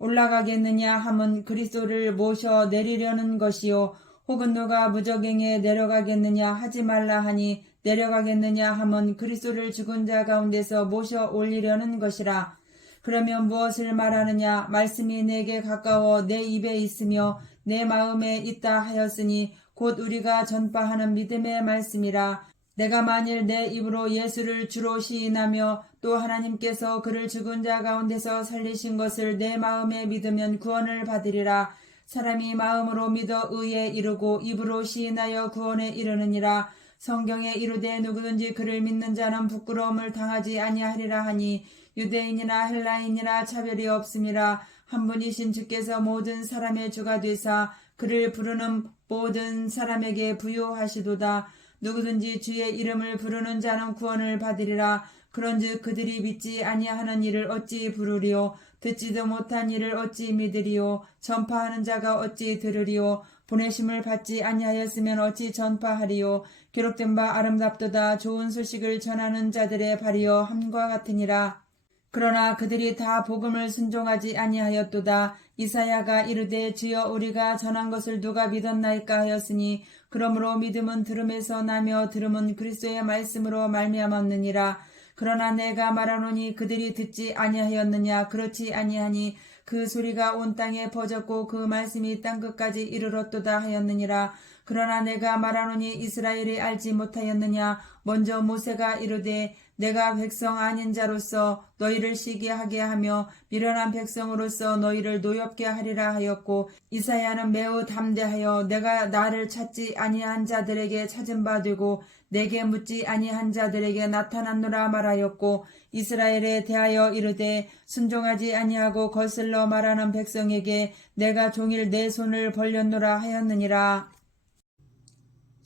올라가겠느냐 함은 그리스도를 모셔 내리려는 것이요 혹은 누가 무저갱에 내려가겠느냐 하지 말라 하니 내려가겠느냐 함은 그리스도를 죽은 자 가운데서 모셔 올리려는 것이라. 그러면 무엇을 말하느냐. 말씀이 내게 가까워 내 입에 있으며 내 마음에 있다 하였으니 곧 우리가 전파하는 믿음의 말씀이라. 내가 만일 내 입으로 예수를 주로 시인하며 또 하나님께서 그를 죽은 자 가운데서 살리신 것을 내 마음에 믿으면 구원을 받으리라. 사람이 마음으로 믿어 의에 이르고 입으로 시인하여 구원에 이르느니라. 성경에 이르되 누구든지 그를 믿는 자는 부끄러움을 당하지 아니하리라 하니 유대인이나 헬라인이나 차별이 없음이라. 한 분이신 주께서 모든 사람의 주가 되사 그를 부르는 모든 사람에게 부요하시도다. 누구든지 주의 이름을 부르는 자는 구원을 받으리라. 그런즉 그들이 믿지 아니하는 일을 어찌 부르리요. 듣지도 못한 일을 어찌 믿으리요. 전파하는 자가 어찌 들으리요. 보내심을 받지 아니하였으면 어찌 전파하리요. 기록된 바 아름답도다. 좋은 소식을 전하는 자들의 발이여 함과 같으니라. 그러나 그들이 다 복음을 순종하지 아니하였도다. 이사야가 이르되 주여 우리가 전한 것을 누가 믿었나이까 하였으니 그러므로 믿음은 들음에서 나며 들음은 그리스도의 말씀으로 말미암았느니라. 그러나 내가 말하노니 그들이 듣지 아니하였느냐. 그렇지 아니하니 그 소리가 온 땅에 퍼졌고 그 말씀이 땅끝까지 이르렀도다 하였느니라. 그러나 내가 말하노니 이스라엘이 알지 못하였느냐. 먼저 모세가 이르되 내가 백성 아닌 자로서 너희를 시기하게 하며 미련한 백성으로서 너희를 노엽게 하리라 하였고 이사야는 매우 담대하여 내가 나를 찾지 아니한 자들에게 찾은 바 되고 내게 묻지 아니한 자들에게 나타났노라 말하였고 이스라엘에 대하여 이르되 순종하지 아니하고 거슬러 말하는 백성에게 내가 종일 내 손을 벌렸노라 하였느니라.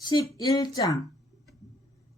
11장.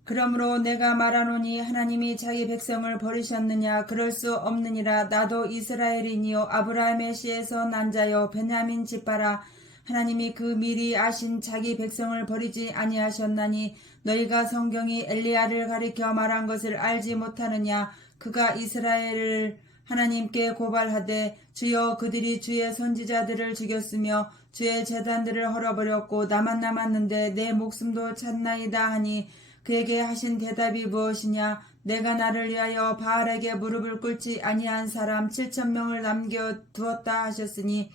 그러므로 내가 말하노니 하나님이 자기 백성을 버리셨느냐. 그럴 수 없느니라. 나도 이스라엘이니요 아브라함의 씨에서 난 자여 베냐민 집파라. 하나님이 그 미리 아신 자기 백성을 버리지 아니하셨나니 너희가 성경이 엘리야를 가리켜 말한 것을 알지 못하느냐. 그가 이스라엘을 하나님께 고발하되 주여 그들이 주의 선지자들을 죽였으며 주의 제단들을 헐어버렸고 나만 남았는데 내 목숨도 찾나이다 하니 그에게 하신 대답이 무엇이냐. 내가 나를 위하여 바알에게 무릎을 꿇지 아니한 사람 7,000명을 남겨두었다 하셨으니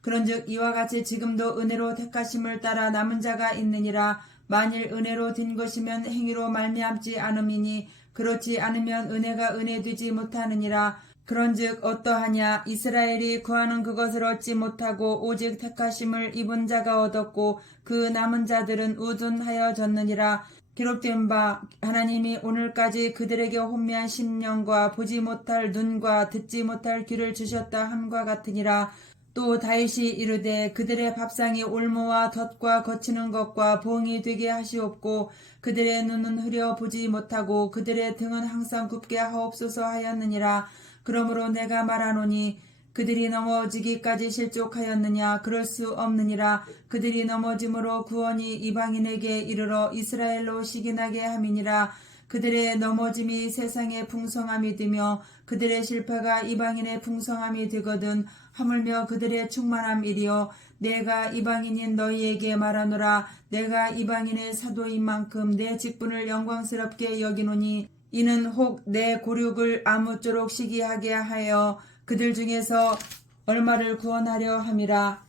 그런즉 이와 같이 지금도 은혜로 택하심을 따라 남은 자가 있느니라. 만일 은혜로 된 것이면 행위로 말미암지 않음이니 그렇지 않으면 은혜가 은혜되지 못하느니라. 그런즉 어떠하냐. 이스라엘이 구하는 그것을 얻지 못하고 오직 택하심을 입은 자가 얻었고 그 남은 자들은 우둔하여졌느니라. 기록된 바 하나님이 오늘까지 그들에게 혼미한 심령과 보지 못할 눈과 듣지 못할 귀를 주셨다 함과 같으니라. 또 다윗이 이르되 그들의 밥상이 올무와 덫과 거치는 것과 봉이 되게 하시옵고 그들의 눈은 흐려 보지 못하고 그들의 등은 항상 굽게 하옵소서 하였느니라. 그러므로 내가 말하노니 그들이 넘어지기까지 실족하였느냐. 그럴 수 없느니라. 그들이 넘어짐으로 구원이 이방인에게 이르러 이스라엘로 시기나게 함이니라. 그들의 넘어짐이 세상의 풍성함이 되며 그들의 실패가 이방인의 풍성함이 되거든 하물며 그들의 충만함이리요. 내가 이방인인 너희에게 말하노라. 내가 이방인의 사도인 만큼 내 직분을 영광스럽게 여기노니 이는 혹 내 고륙을 아무쪼록 시기하게 하여 그들 중에서 얼마를 구원하려 함이라.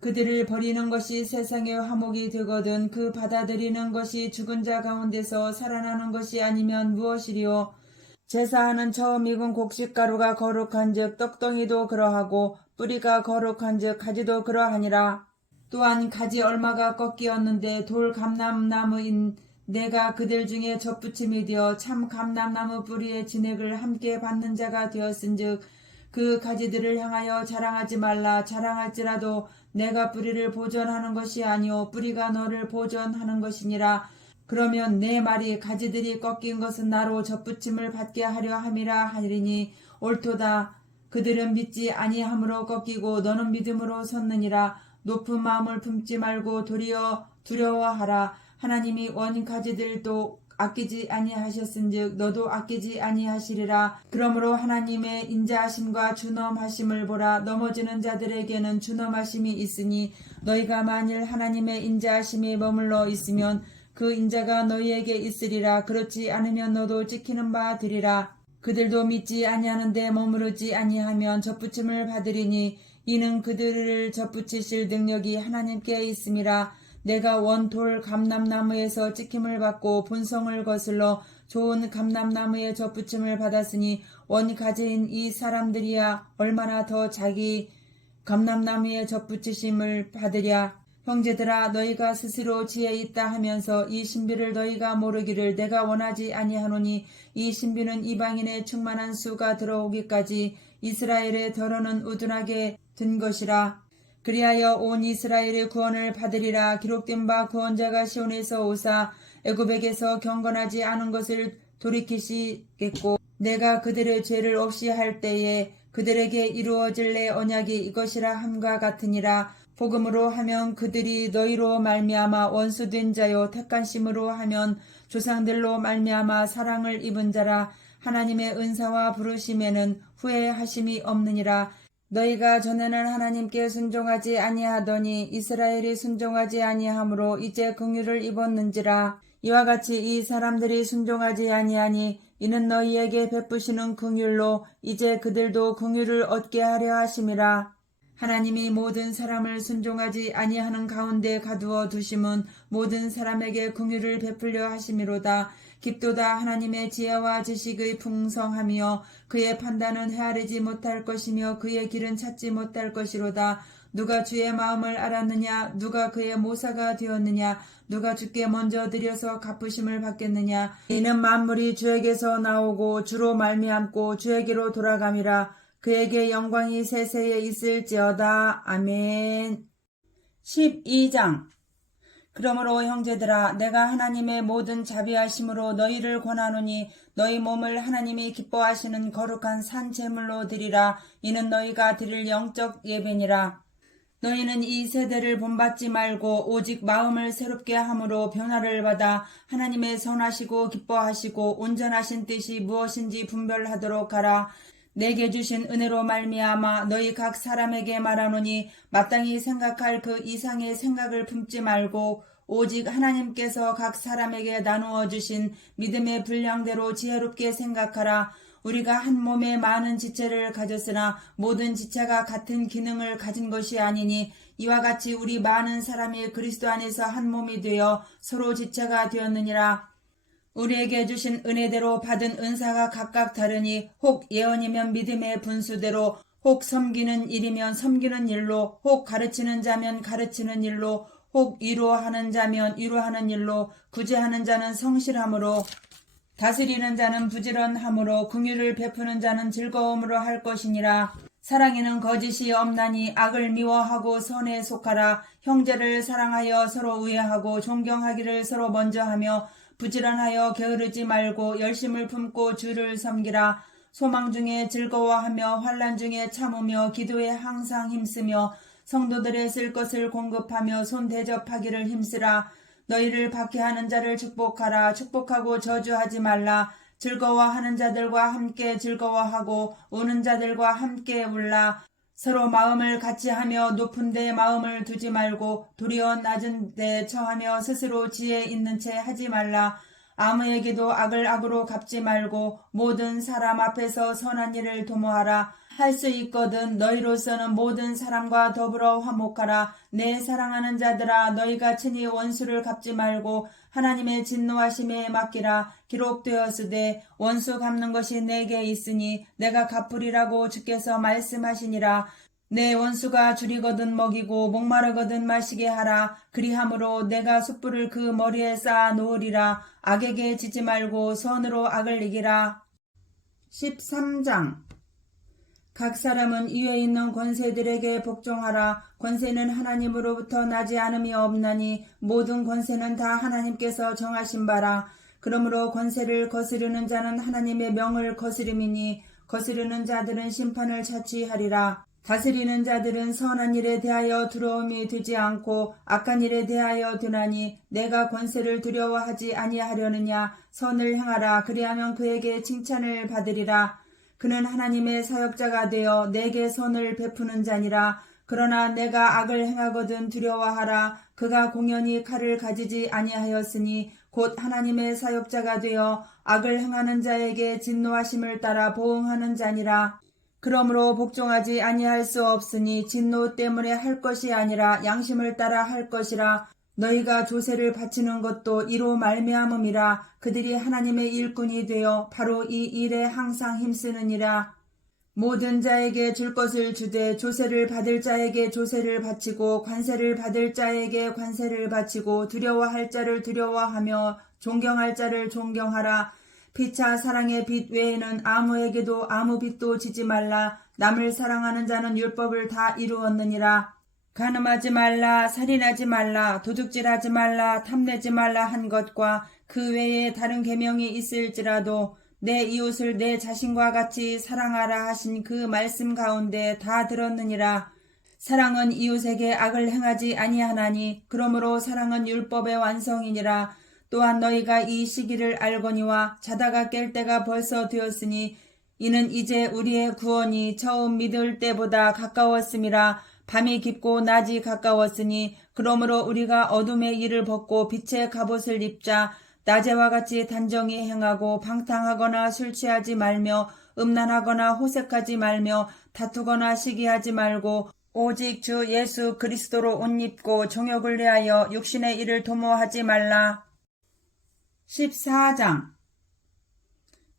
그들을 버리는 것이 세상의 화목이 되거든 그 받아들이는 것이 죽은 자 가운데서 살아나는 것이 아니면 무엇이리요. 제사하는 처음 익은 곡식가루가 거룩한즉 떡덩이도 그러하고 뿌리가 거룩한즉 가지도 그러하니라. 또한 가지 얼마가 꺾이었는데 돌 감람나무인 내가 그들 중에 젖붙임이 되어 참 감람나무 뿌리의 진액을 함께 받는 자가 되었은즉 그 가지들을 향하여 자랑하지 말라. 자랑할지라도 내가 뿌리를 보존하는 것이 아니오 뿌리가 너를 보존하는 것이니라. 그러면 내 말이 가지들이 꺾인 것은 나로 젖붙임을 받게 하려 함이라 하리니 옳도다. 그들은 믿지 아니함으로 꺾이고 너는 믿음으로 섰느니라. 높은 마음을 품지 말고 도리어 두려워하라. 하나님이 원 가지들도 아끼지 아니하셨은즉 너도 아끼지 아니하시리라. 그러므로 하나님의 인자하심과 준엄하심을 보라. 넘어지는 자들에게는 준엄하심이 있으니 너희가 만일 하나님의 인자하심이 머물러 있으면 그 인자가 너희에게 있으리라. 그렇지 않으면 너도 찍히는 바 되리라. 그들도 믿지 아니하는데 머무르지 아니하면 젖붙임을 받으리니 이는 그들을 젖붙이실 능력이 하나님께 있음이라. 내가 원돌 감람나무에서 찍힘을 받고 본성을 거슬러 좋은 감람나무의 젖붙임을 받았으니 원가지인 이 사람들이야 얼마나 더 자기 감람나무의 젖붙이심을 받으랴. 형제들아 너희가 스스로 지혜 있다 하면서 이 신비를 너희가 모르기를 내가 원하지 아니하노니 이 신비는 이방인의 충만한 수가 들어오기까지 이스라엘의 덜어는 우둔하게 든 것이라. 그리하여 온 이스라엘의 구원을 받으리라. 기록된 바 구원자가 시온에서 오사 애굽에게서 경건하지 않은 것을 돌이키시겠고 내가 그들의 죄를 없이 할 때에 그들에게 이루어질 내 언약이 이것이라 함과 같으니라. 복음으로 하면 그들이 너희로 말미암아 원수된 자요 택한 심으로 하면 조상들로 말미암아 사랑을 입은 자라. 하나님의 은사와 부르심에는 후회하심이 없느니라. 너희가 전에는 하나님께 순종하지 아니하더니 이스라엘이 순종하지 아니하므로 이제 긍휼을 입었는지라. 이와 같이 이 사람들이 순종하지 아니하니 이는 너희에게 베푸시는 긍휼로 이제 그들도 긍휼을 얻게 하려 하심이라. 하나님이 모든 사람을 순종하지 아니하는 가운데 가두어 두심은 모든 사람에게 긍휼을 베풀려 하심이로다. 깊도다. 하나님의 지혜와 지식의 풍성하며 그의 판단은 헤아리지 못할 것이며 그의 길은 찾지 못할 것이로다. 누가 주의 마음을 알았느냐? 누가 그의 모사가 되었느냐? 누가 주께 먼저 드려서 갚으심을 받겠느냐? 이는 만물이 주에게서 나오고 주로 말미암고 주에게로 돌아감이라. 그에게 영광이 세세에 있을지어다. 아멘. 12장. 그러므로 형제들아 내가 하나님의 모든 자비하심으로 너희를 권하노니 너희 몸을 하나님이 기뻐하시는 거룩한 산 제물로 드리라. 이는 너희가 드릴 영적 예배니라. 너희는 이 세대를 본받지 말고 오직 마음을 새롭게 함으로 변화를 받아 하나님의 선하시고 기뻐하시고 온전하신 뜻이 무엇인지 분별하도록 하라. 내게 주신 은혜로 말미암아 너희 각 사람에게 말하노니 마땅히 생각할 그 이상의 생각을 품지 말고 오직 하나님께서 각 사람에게 나누어 주신 믿음의 분량대로 지혜롭게 생각하라. 우리가 한 몸에 많은 지체를 가졌으나 모든 지체가 같은 기능을 가진 것이 아니니 이와 같이 우리 많은 사람이 그리스도 안에서 한 몸이 되어 서로 지체가 되었느니라. 우리에게 주신 은혜대로 받은 은사가 각각 다르니 혹 예언이면 믿음의 분수대로 혹 섬기는 일이면 섬기는 일로 혹 가르치는 자면 가르치는 일로 혹 위로하는 자면 위로하는 일로 구제하는 자는 성실함으로 다스리는 자는 부지런함으로 긍휼을 베푸는 자는 즐거움으로 할 것이니라. 사랑에는 거짓이 없나니 악을 미워하고 선에 속하라. 형제를 사랑하여 서로 우애하고 존경하기를 서로 먼저 하며 부지런하여 게으르지 말고 열심을 품고 주를 섬기라. 소망 중에 즐거워하며 환난 중에 참으며 기도에 항상 힘쓰며 성도들의 쓸 것을 공급하며 손 대접하기를 힘쓰라. 너희를 박해하는 자를 축복하라. 축복하고 저주하지 말라. 즐거워하는 자들과 함께 즐거워하고 우는 자들과 함께 울라. 서로 마음을 같이 하며 높은 데 마음을 두지 말고 도리어 낮은 데 처하며 스스로 지혜 있는 채 하지 말라. 아무에게도 악을 악으로 갚지 말고 모든 사람 앞에서 선한 일을 도모하라. 할 수 있거든 너희로서는 모든 사람과 더불어 화목하라. 내 사랑하는 자들아, 너희가 친히 원수를 갚지 말고 하나님의 진노하심에 맡기라. 기록되었으되 원수 갚는 것이 내게 있으니 내가 갚으리라고 주께서 말씀하시니라. 내 원수가 줄이거든 먹이고 목마르거든 마시게 하라. 그리함으로 내가 숯불을 그 머리에 쌓아 놓으리라. 악에게 지지 말고 선으로 악을 이기라. 13장. 각 사람은 위에 있는 권세들에게 복종하라. 권세는 하나님으로부터 나지 않음이 없나니 모든 권세는 다 하나님께서 정하신 바라. 그러므로 권세를 거스르는 자는 하나님의 명을 거스름이니 거스르는 자들은 심판을 자취하리라. 다스리는 자들은 선한 일에 대하여 두려움이 되지 않고 악한 일에 대하여 되나니 내가 권세를 두려워하지 아니하려느냐. 선을 행하라. 그리하면 그에게 칭찬을 받으리라. 그는 하나님의 사역자가 되어 내게 선을 베푸는 자니라. 그러나 내가 악을 행하거든 두려워하라. 그가 공연히 칼을 가지지 아니하였으니 곧 하나님의 사역자가 되어 악을 행하는 자에게 진노하심을 따라 보응하는 자니라. 그러므로 복종하지 아니할 수 없으니 진노 때문에 할 것이 아니라 양심을 따라 할 것이라. 너희가 조세를 바치는 것도 이로 말미암음이라. 그들이 하나님의 일꾼이 되어 바로 이 일에 항상 힘쓰느니라. 모든 자에게 줄 것을 주되 조세를 받을 자에게 조세를 바치고 관세를 받을 자에게 관세를 바치고 두려워할 자를 두려워하며 존경할 자를 존경하라. 피차 사랑의 빚 외에는 아무에게도 아무 빚도 지지 말라. 남을 사랑하는 자는 율법을 다 이루었느니라. 간음하지 말라, 살인하지 말라, 도둑질하지 말라, 탐내지 말라 한 것과 그 외에 다른 계명이 있을지라도 내 이웃을 내 자신과 같이 사랑하라 하신 그 말씀 가운데 다 들었느니라. 사랑은 이웃에게 악을 행하지 아니하나니 그러므로 사랑은 율법의 완성이니라. 또한 너희가 이 시기를 알거니와 자다가 깰 때가 벌써 되었으니 이는 이제 우리의 구원이 처음 믿을 때보다 가까웠음이라. 밤이 깊고 낮이 가까웠으니 그러므로 우리가 어둠의 일을 벗고 빛의 갑옷을 입자. 낮에와 같이 단정히 행하고 방탕하거나 술 취하지 말며 음란하거나 호색하지 말며 다투거나 시기하지 말고 오직 주 예수 그리스도로 옷 입고 정욕을 내하여 육신의 일을 도모하지 말라. 14장.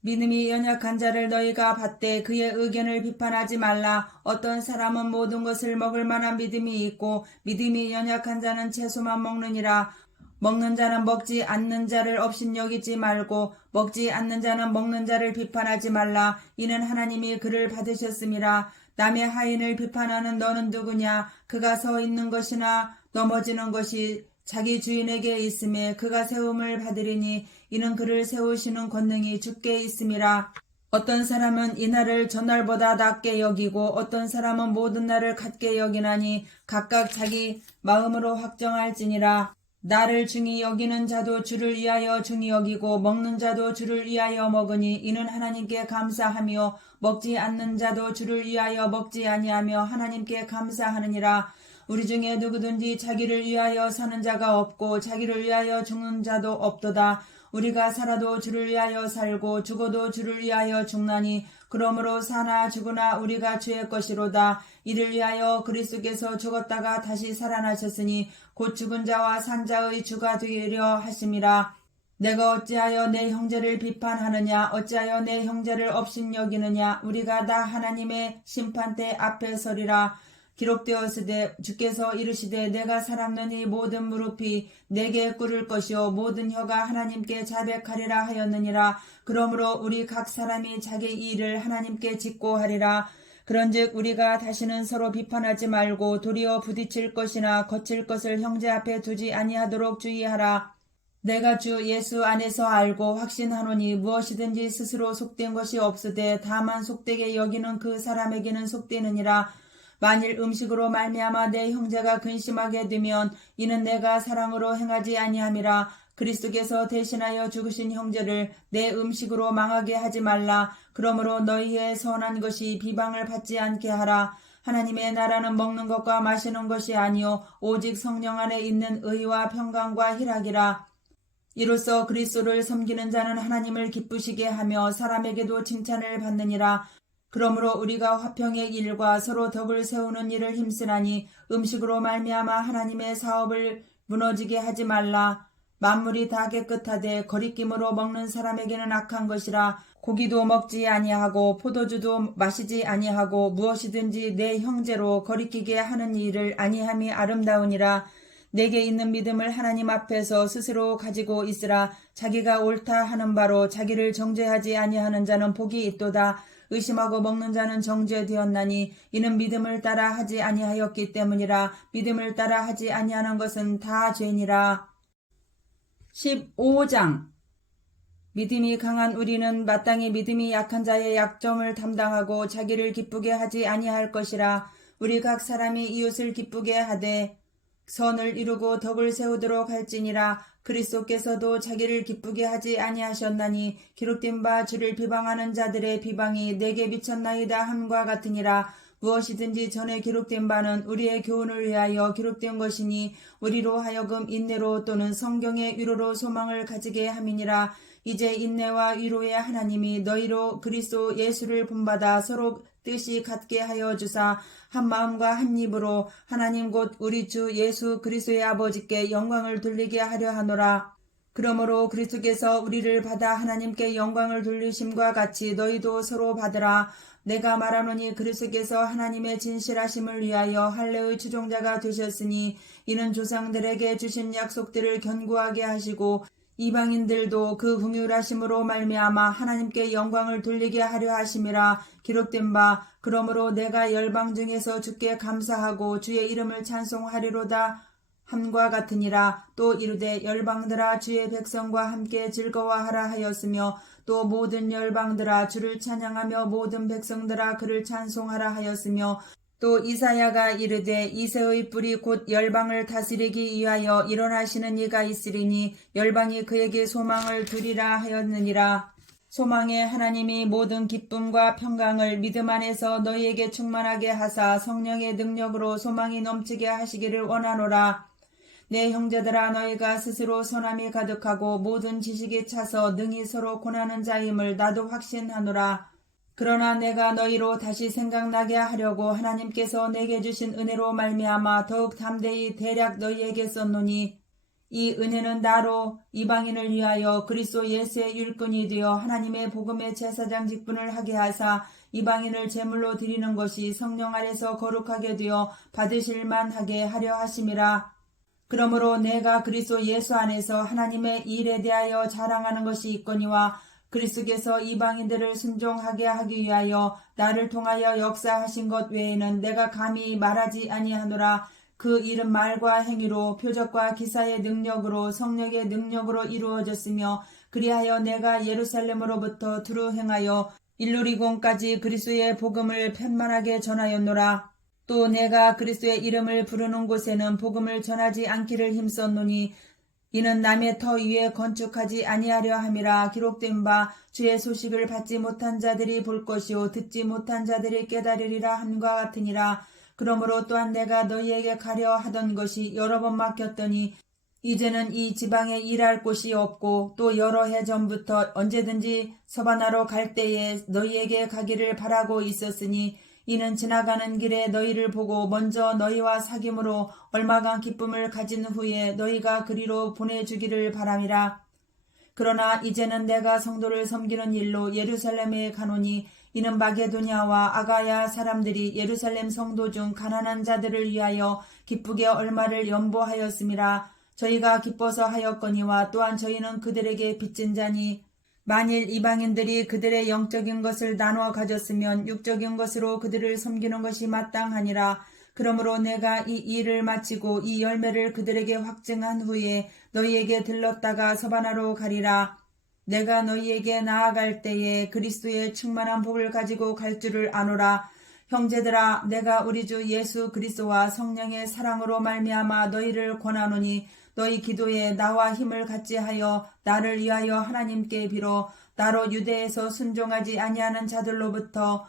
믿음이 연약한 자를 너희가 받되 그의 의견을 비판하지 말라. 어떤 사람은 모든 것을 먹을 만한 믿음이 있고 믿음이 연약한 자는 채소만 먹느니라. 먹는 자는 먹지 않는 자를 업신여기지 말고 먹지 않는 자는 먹는 자를 비판하지 말라. 이는 하나님이 그를 받으셨음이라. 남의 하인을 비판하는 너는 누구냐. 그가 서 있는 것이나 넘어지는 것이 자기 주인에게 있음에 그가 세움을 받으리니 이는 그를 세우시는 권능이 주께 있음이라. 어떤 사람은 이날을 전날보다 낮게 여기고 어떤 사람은 모든 날을 같게 여기나니 각각 자기 마음으로 확정할지니라. 나를 중히 여기는 자도 주를 위하여 중히 여기고 먹는 자도 주를 위하여 먹으니 이는 하나님께 감사하며 먹지 않는 자도 주를 위하여 먹지 아니하며 하나님께 감사하느니라. 우리 중에 누구든지 자기를 위하여 사는 자가 없고 자기를 위하여 죽는 자도 없도다. 우리가 살아도 주를 위하여 살고 죽어도 주를 위하여 죽나니 그러므로 사나 죽으나 우리가 주의 것이로다. 이를 위하여 그리스도께서 죽었다가 다시 살아나셨으니 곧 죽은 자와 산 자의 주가 되려 하심이라. 내가 어찌하여 내 형제를 비판하느냐. 어찌하여 내 형제를 업신여기느냐. 우리가 다 하나님의 심판대 앞에 서리라. 기록되었으되 주께서 이르시되 내가 살았느니 모든 무릎이 내게 꿇을 것이요 모든 혀가 하나님께 자백하리라 하였느니라. 그러므로 우리 각 사람이 자기 일을 하나님께 짓고 하리라. 그런즉 우리가 다시는 서로 비판하지 말고 도리어 부딪힐 것이나 거칠 것을 형제 앞에 두지 아니하도록 주의하라. 내가 주 예수 안에서 알고 확신하노니 무엇이든지 스스로 속된 것이 없으되 다만 속되게 여기는 그 사람에게는 속되느니라. 만일 음식으로 말미암아 내 형제가 근심하게 되면 이는 내가 사랑으로 행하지 아니함이라. 그리스도께서 대신하여 죽으신 형제를 내 음식으로 망하게 하지 말라. 그러므로 너희의 선한 것이 비방을 받지 않게 하라. 하나님의 나라는 먹는 것과 마시는 것이 아니요 오직 성령 안에 있는 의와 평강과 희락이라. 이로써 그리스도를 섬기는 자는 하나님을 기쁘시게 하며 사람에게도 칭찬을 받느니라. 그러므로 우리가 화평의 일과 서로 덕을 세우는 일을 힘쓰나니 음식으로 말미암아 하나님의 사업을 무너지게 하지 말라. 만물이 다 깨끗하되 거리낌으로 먹는 사람에게는 악한 것이라. 고기도 먹지 아니하고 포도주도 마시지 아니하고 무엇이든지 내 형제로 거리끼게 하는 일을 아니함이 아름다우니라. 내게 있는 믿음을 하나님 앞에서 스스로 가지고 있으라. 자기가 옳다 하는 바로 자기를 정죄하지 아니하는 자는 복이 있도다. 의심하고 먹는 자는 정죄되었나니 이는 믿음을 따라 하지 아니하였기 때문이라. 믿음을 따라 하지 아니하는 것은 다 죄니라. 15장. 믿음이 강한 우리는 마땅히 믿음이 약한 자의 약점을 담당하고 자기를 기쁘게 하지 아니할 것이라. 우리 각 사람이 이웃을 기쁘게 하되 선을 이루고 덕을 세우도록 할지니라. 그리스도께서도 자기를 기쁘게 하지 아니하셨나니 기록된 바 주를 비방하는 자들의 비방이 내게 미쳤나이다 함과 같으니라. 무엇이든지 전에 기록된 바는 우리의 교훈을 위하여 기록된 것이니 우리로 하여금 인내로 또는 성경의 위로로 소망을 가지게 함이니라. 이제 인내와 위로의 하나님이 너희로 그리스도 예수를 본받아 서로 뜻이 같게 하여 주사 한 마음과 한 입으로 하나님 곧 우리 주 예수 그리스도의 아버지께 영광을 돌리게 하려 하노라. 그러므로 그리스도께서 우리를 받아 하나님께 영광을 돌리심과 같이 너희도 서로 받으라. 내가 말하노니 그리스도께서 하나님의 진실하심을 위하여 할례의 추종자가 되셨으니 이는 조상들에게 주신 약속들을 견고하게 하시고 이방인들도 그 긍휼하심으로 말미암아 하나님께 영광을 돌리게 하려 하심이라. 기록된 바 그러므로 내가 열방 중에서 주께 감사하고 주의 이름을 찬송하리로다 함과 같으니라. 또 이르되 열방들아 주의 백성과 함께 즐거워하라 하였으며 또 모든 열방들아 주를 찬양하며 모든 백성들아 그를 찬송하라 하였으며 또 이사야가 이르되 이새의 뿔이 곧 열방을 다스리기 위하여 일어나시는 이가 있으리니 열방이 그에게 소망을 두리라 하였느니라. 소망의 하나님이 모든 기쁨과 평강을 믿음 안에서 너희에게 충만하게 하사 성령의 능력으로 소망이 넘치게 하시기를 원하노라. 내 형제들아 너희가 스스로 선함이 가득하고 모든 지식이 차서 능히 서로 권하는 자임을 나도 확신하노라. 그러나 내가 너희로 다시 생각나게 하려고 하나님께서 내게 주신 은혜로 말미암아 더욱 담대히 대략 너희에게 썼노니 이 은혜는 나로 이방인을 위하여 그리스도 예수의 율근이 되어 하나님의 복음의 제사장 직분을 하게 하사 이방인을 제물로 드리는 것이 성령 아래서 거룩하게 되어 받으실 만하게 하려 하심이라. 그러므로 내가 그리스도 예수 안에서 하나님의 일에 대하여 자랑하는 것이 있거니와 그리스도께서 이방인들을 순종하게 하기 위하여 나를 통하여 역사하신 것 외에는 내가 감히 말하지 아니하노라. 그 일은 말과 행위로 표적과 기사의 능력으로 성령의 능력으로 이루어졌으며 그리하여 내가 예루살렘으로부터 두루 행하여 일루리곤까지 그리스도의 복음을 편만하게 전하였노라. 또 내가 그리스도의 이름을 부르는 곳에는 복음을 전하지 않기를 힘썼노니 이는 남의 터 위에 건축하지 아니하려 함이라. 기록된 바 주의 소식을 받지 못한 자들이 볼 것이요 듣지 못한 자들이 깨달으리라 함과 같으니라. 그러므로 또한 내가 너희에게 가려 하던 것이 여러 번 막혔더니 이제는 이 지방에 일할 곳이 없고 또 여러 해 전부터 언제든지 서바나로 갈 때에 너희에게 가기를 바라고 있었으니 이는 지나가는 길에 너희를 보고 먼저 너희와 사귐으로 얼마간 기쁨을 가진 후에 너희가 그리로 보내주기를 바람이라. 그러나 이제는 내가 성도를 섬기는 일로 예루살렘에 가노니 이는 마게도냐와 아가야 사람들이 예루살렘 성도 중 가난한 자들을 위하여 기쁘게 얼마를 연보하였음이라. 저희가 기뻐서 하였거니와 또한 저희는 그들에게 빚진 자니 만일 이방인들이 그들의 영적인 것을 나누어 가졌으면 육적인 것으로 그들을 섬기는 것이 마땅하니라. 그러므로 내가 이 일을 마치고 이 열매를 그들에게 확증한 후에 너희에게 들렀다가 서바나로 가리라. 내가 너희에게 나아갈 때에 그리스도의 충만한 복을 가지고 갈 줄을 아노라. 형제들아 내가 우리 주 예수 그리스도와 성령의 사랑으로 말미암아 너희를 권하노니 너희 기도에 나와 힘을 같이 하여 나를 위하여 하나님께 빌어 나로 유대에서 순종하지 아니하는 자들로부터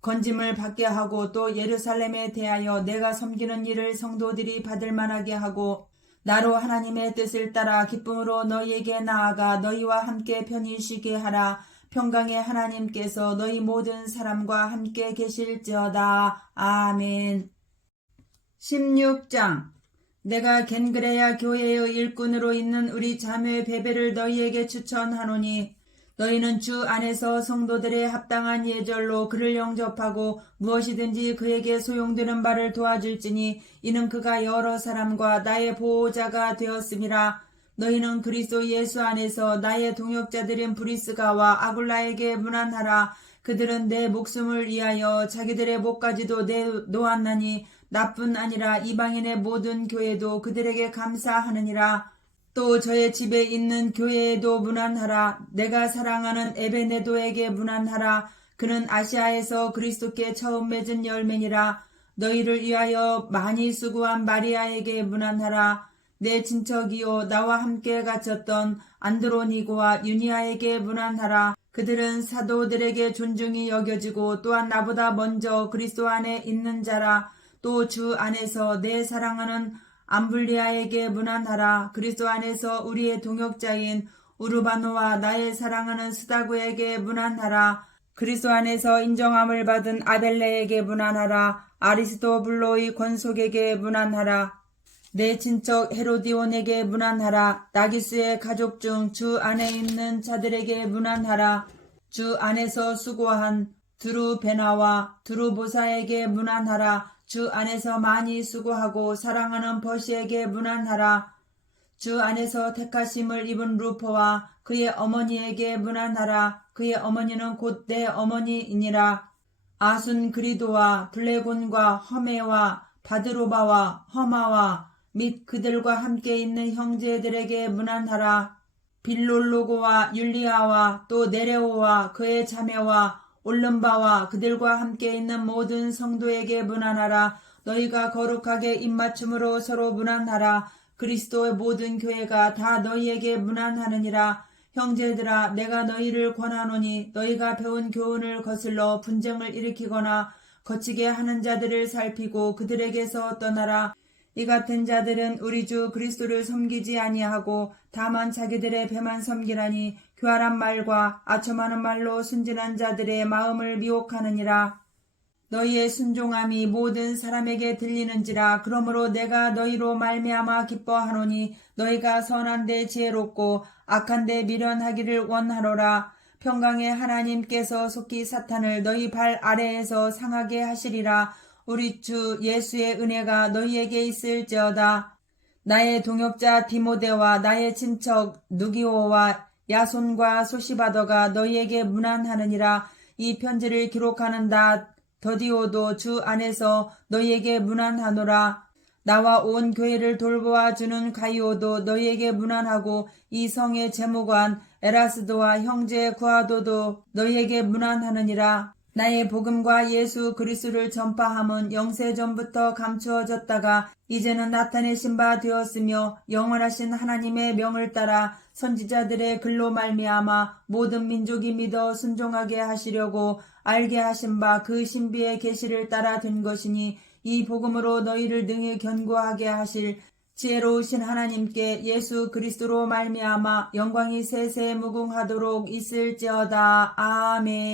건짐을 받게 하고 또 예루살렘에 대하여 내가 섬기는 일을 성도들이 받을 만하게 하고 나로 하나님의 뜻을 따라 기쁨으로 너희에게 나아가 너희와 함께 편히 쉬게 하라. 평강의 하나님께서 너희 모든 사람과 함께 계실지어다. 아멘. 16장. 내가 겐그레야 교회의 일꾼으로 있는 우리 자매 베베를 너희에게 추천하노니 너희는 주 안에서 성도들의 합당한 예절로 그를 영접하고 무엇이든지 그에게 소용되는 바를 도와줄지니 이는 그가 여러 사람과 나의 보호자가 되었음이라. 너희는 그리스도 예수 안에서 나의 동역자들인 브리스가와 아굴라에게 문안하라. 그들은 내 목숨을 위하여 자기들의 목까지도 내놓았나니 나뿐 아니라 이방인의 모든 교회도 그들에게 감사하느니라. 또 저의 집에 있는 교회에도 문안하라. 내가 사랑하는 에베네도에게 문안하라. 그는 아시아에서 그리스도께 처음 맺은 열매니라. 너희를 위하여 많이 수고한 마리아에게 문안하라. 내 친척이요 나와 함께 갇혔던 안드로니고와 유니아에게 문안하라. 그들은 사도들에게 존중이 여겨지고 또한 나보다 먼저 그리스도 안에 있는 자라. 또 주 안에서 내 사랑하는 암블리아에게 문안하라. 그리스도 안에서 우리의 동역자인 우르바노와 나의 사랑하는 스다구에게 문안하라. 그리스도 안에서 인정함을 받은 아벨레에게 문안하라. 아리스토블로의 권속에게 문안하라. 내 친척 헤로디온에게 문안하라. 나기스의 가족 중 주 안에 있는 자들에게 문안하라. 주 안에서 수고한 드루베나와 드루보사에게 문안하라. 주 안에서 많이 수고하고 사랑하는 버시에게 문안하라. 주 안에서 택하심을 입은 루퍼와 그의 어머니에게 문안하라. 그의 어머니는 곧 내 어머니이니라. 아순그리도와 블레곤과 허메와 바드로바와 허마와 및 그들과 함께 있는 형제들에게 문안하라. 빌롤로고와 율리아와 또 네레오와 그의 자매와 올름바와 그들과 함께 있는 모든 성도에게 문안하라. 너희가 거룩하게 입맞춤으로 서로 문안하라. 그리스도의 모든 교회가 다 너희에게 문안하느니라. 형제들아, 내가 너희를 권하노니 너희가 배운 교훈을 거슬러 분쟁을 일으키거나 거치게 하는 자들을 살피고 그들에게서 떠나라. 이 같은 자들은 우리 주 그리스도를 섬기지 아니하고 다만 자기들의 배만 섬기라니 교활한 말과 아첨하는 말로 순진한 자들의 마음을 미혹하느니라. 너희의 순종함이 모든 사람에게 들리는지라. 그러므로 내가 너희로 말미암아 기뻐하노니 너희가 선한데 지혜롭고 악한데 미련하기를 원하노라. 평강의 하나님께서 속히 사탄을 너희 발 아래에서 상하게 하시리라. 우리 주 예수의 은혜가 너희에게 있을지어다. 나의 동역자 디모데와 나의 친척 누기오와 야손과 소시바더가 너희에게 문안하느니라. 이 편지를 기록하는 나 더디오도 주 안에서 너희에게 문안하노라. 나와 온 교회를 돌보아주는 가이오도 너희에게 문안하고 이 성의 재무관 에라스도와 형제 구아도도 너희에게 문안하느니라. 나의 복음과 예수 그리스도를 전파함은 영세전부터 감추어졌다가 이제는 나타내신 바 되었으며 영원하신 하나님의 명을 따라 선지자들의 글로 말미암아 모든 민족이 믿어 순종하게 하시려고 알게 하신 바 그 신비의 계시를 따라 된 것이니 이 복음으로 너희를 능히 견고하게 하실 지혜로우신 하나님께 예수 그리스도로 말미암아 영광이 세세 무궁하도록 있을지어다. 아멘.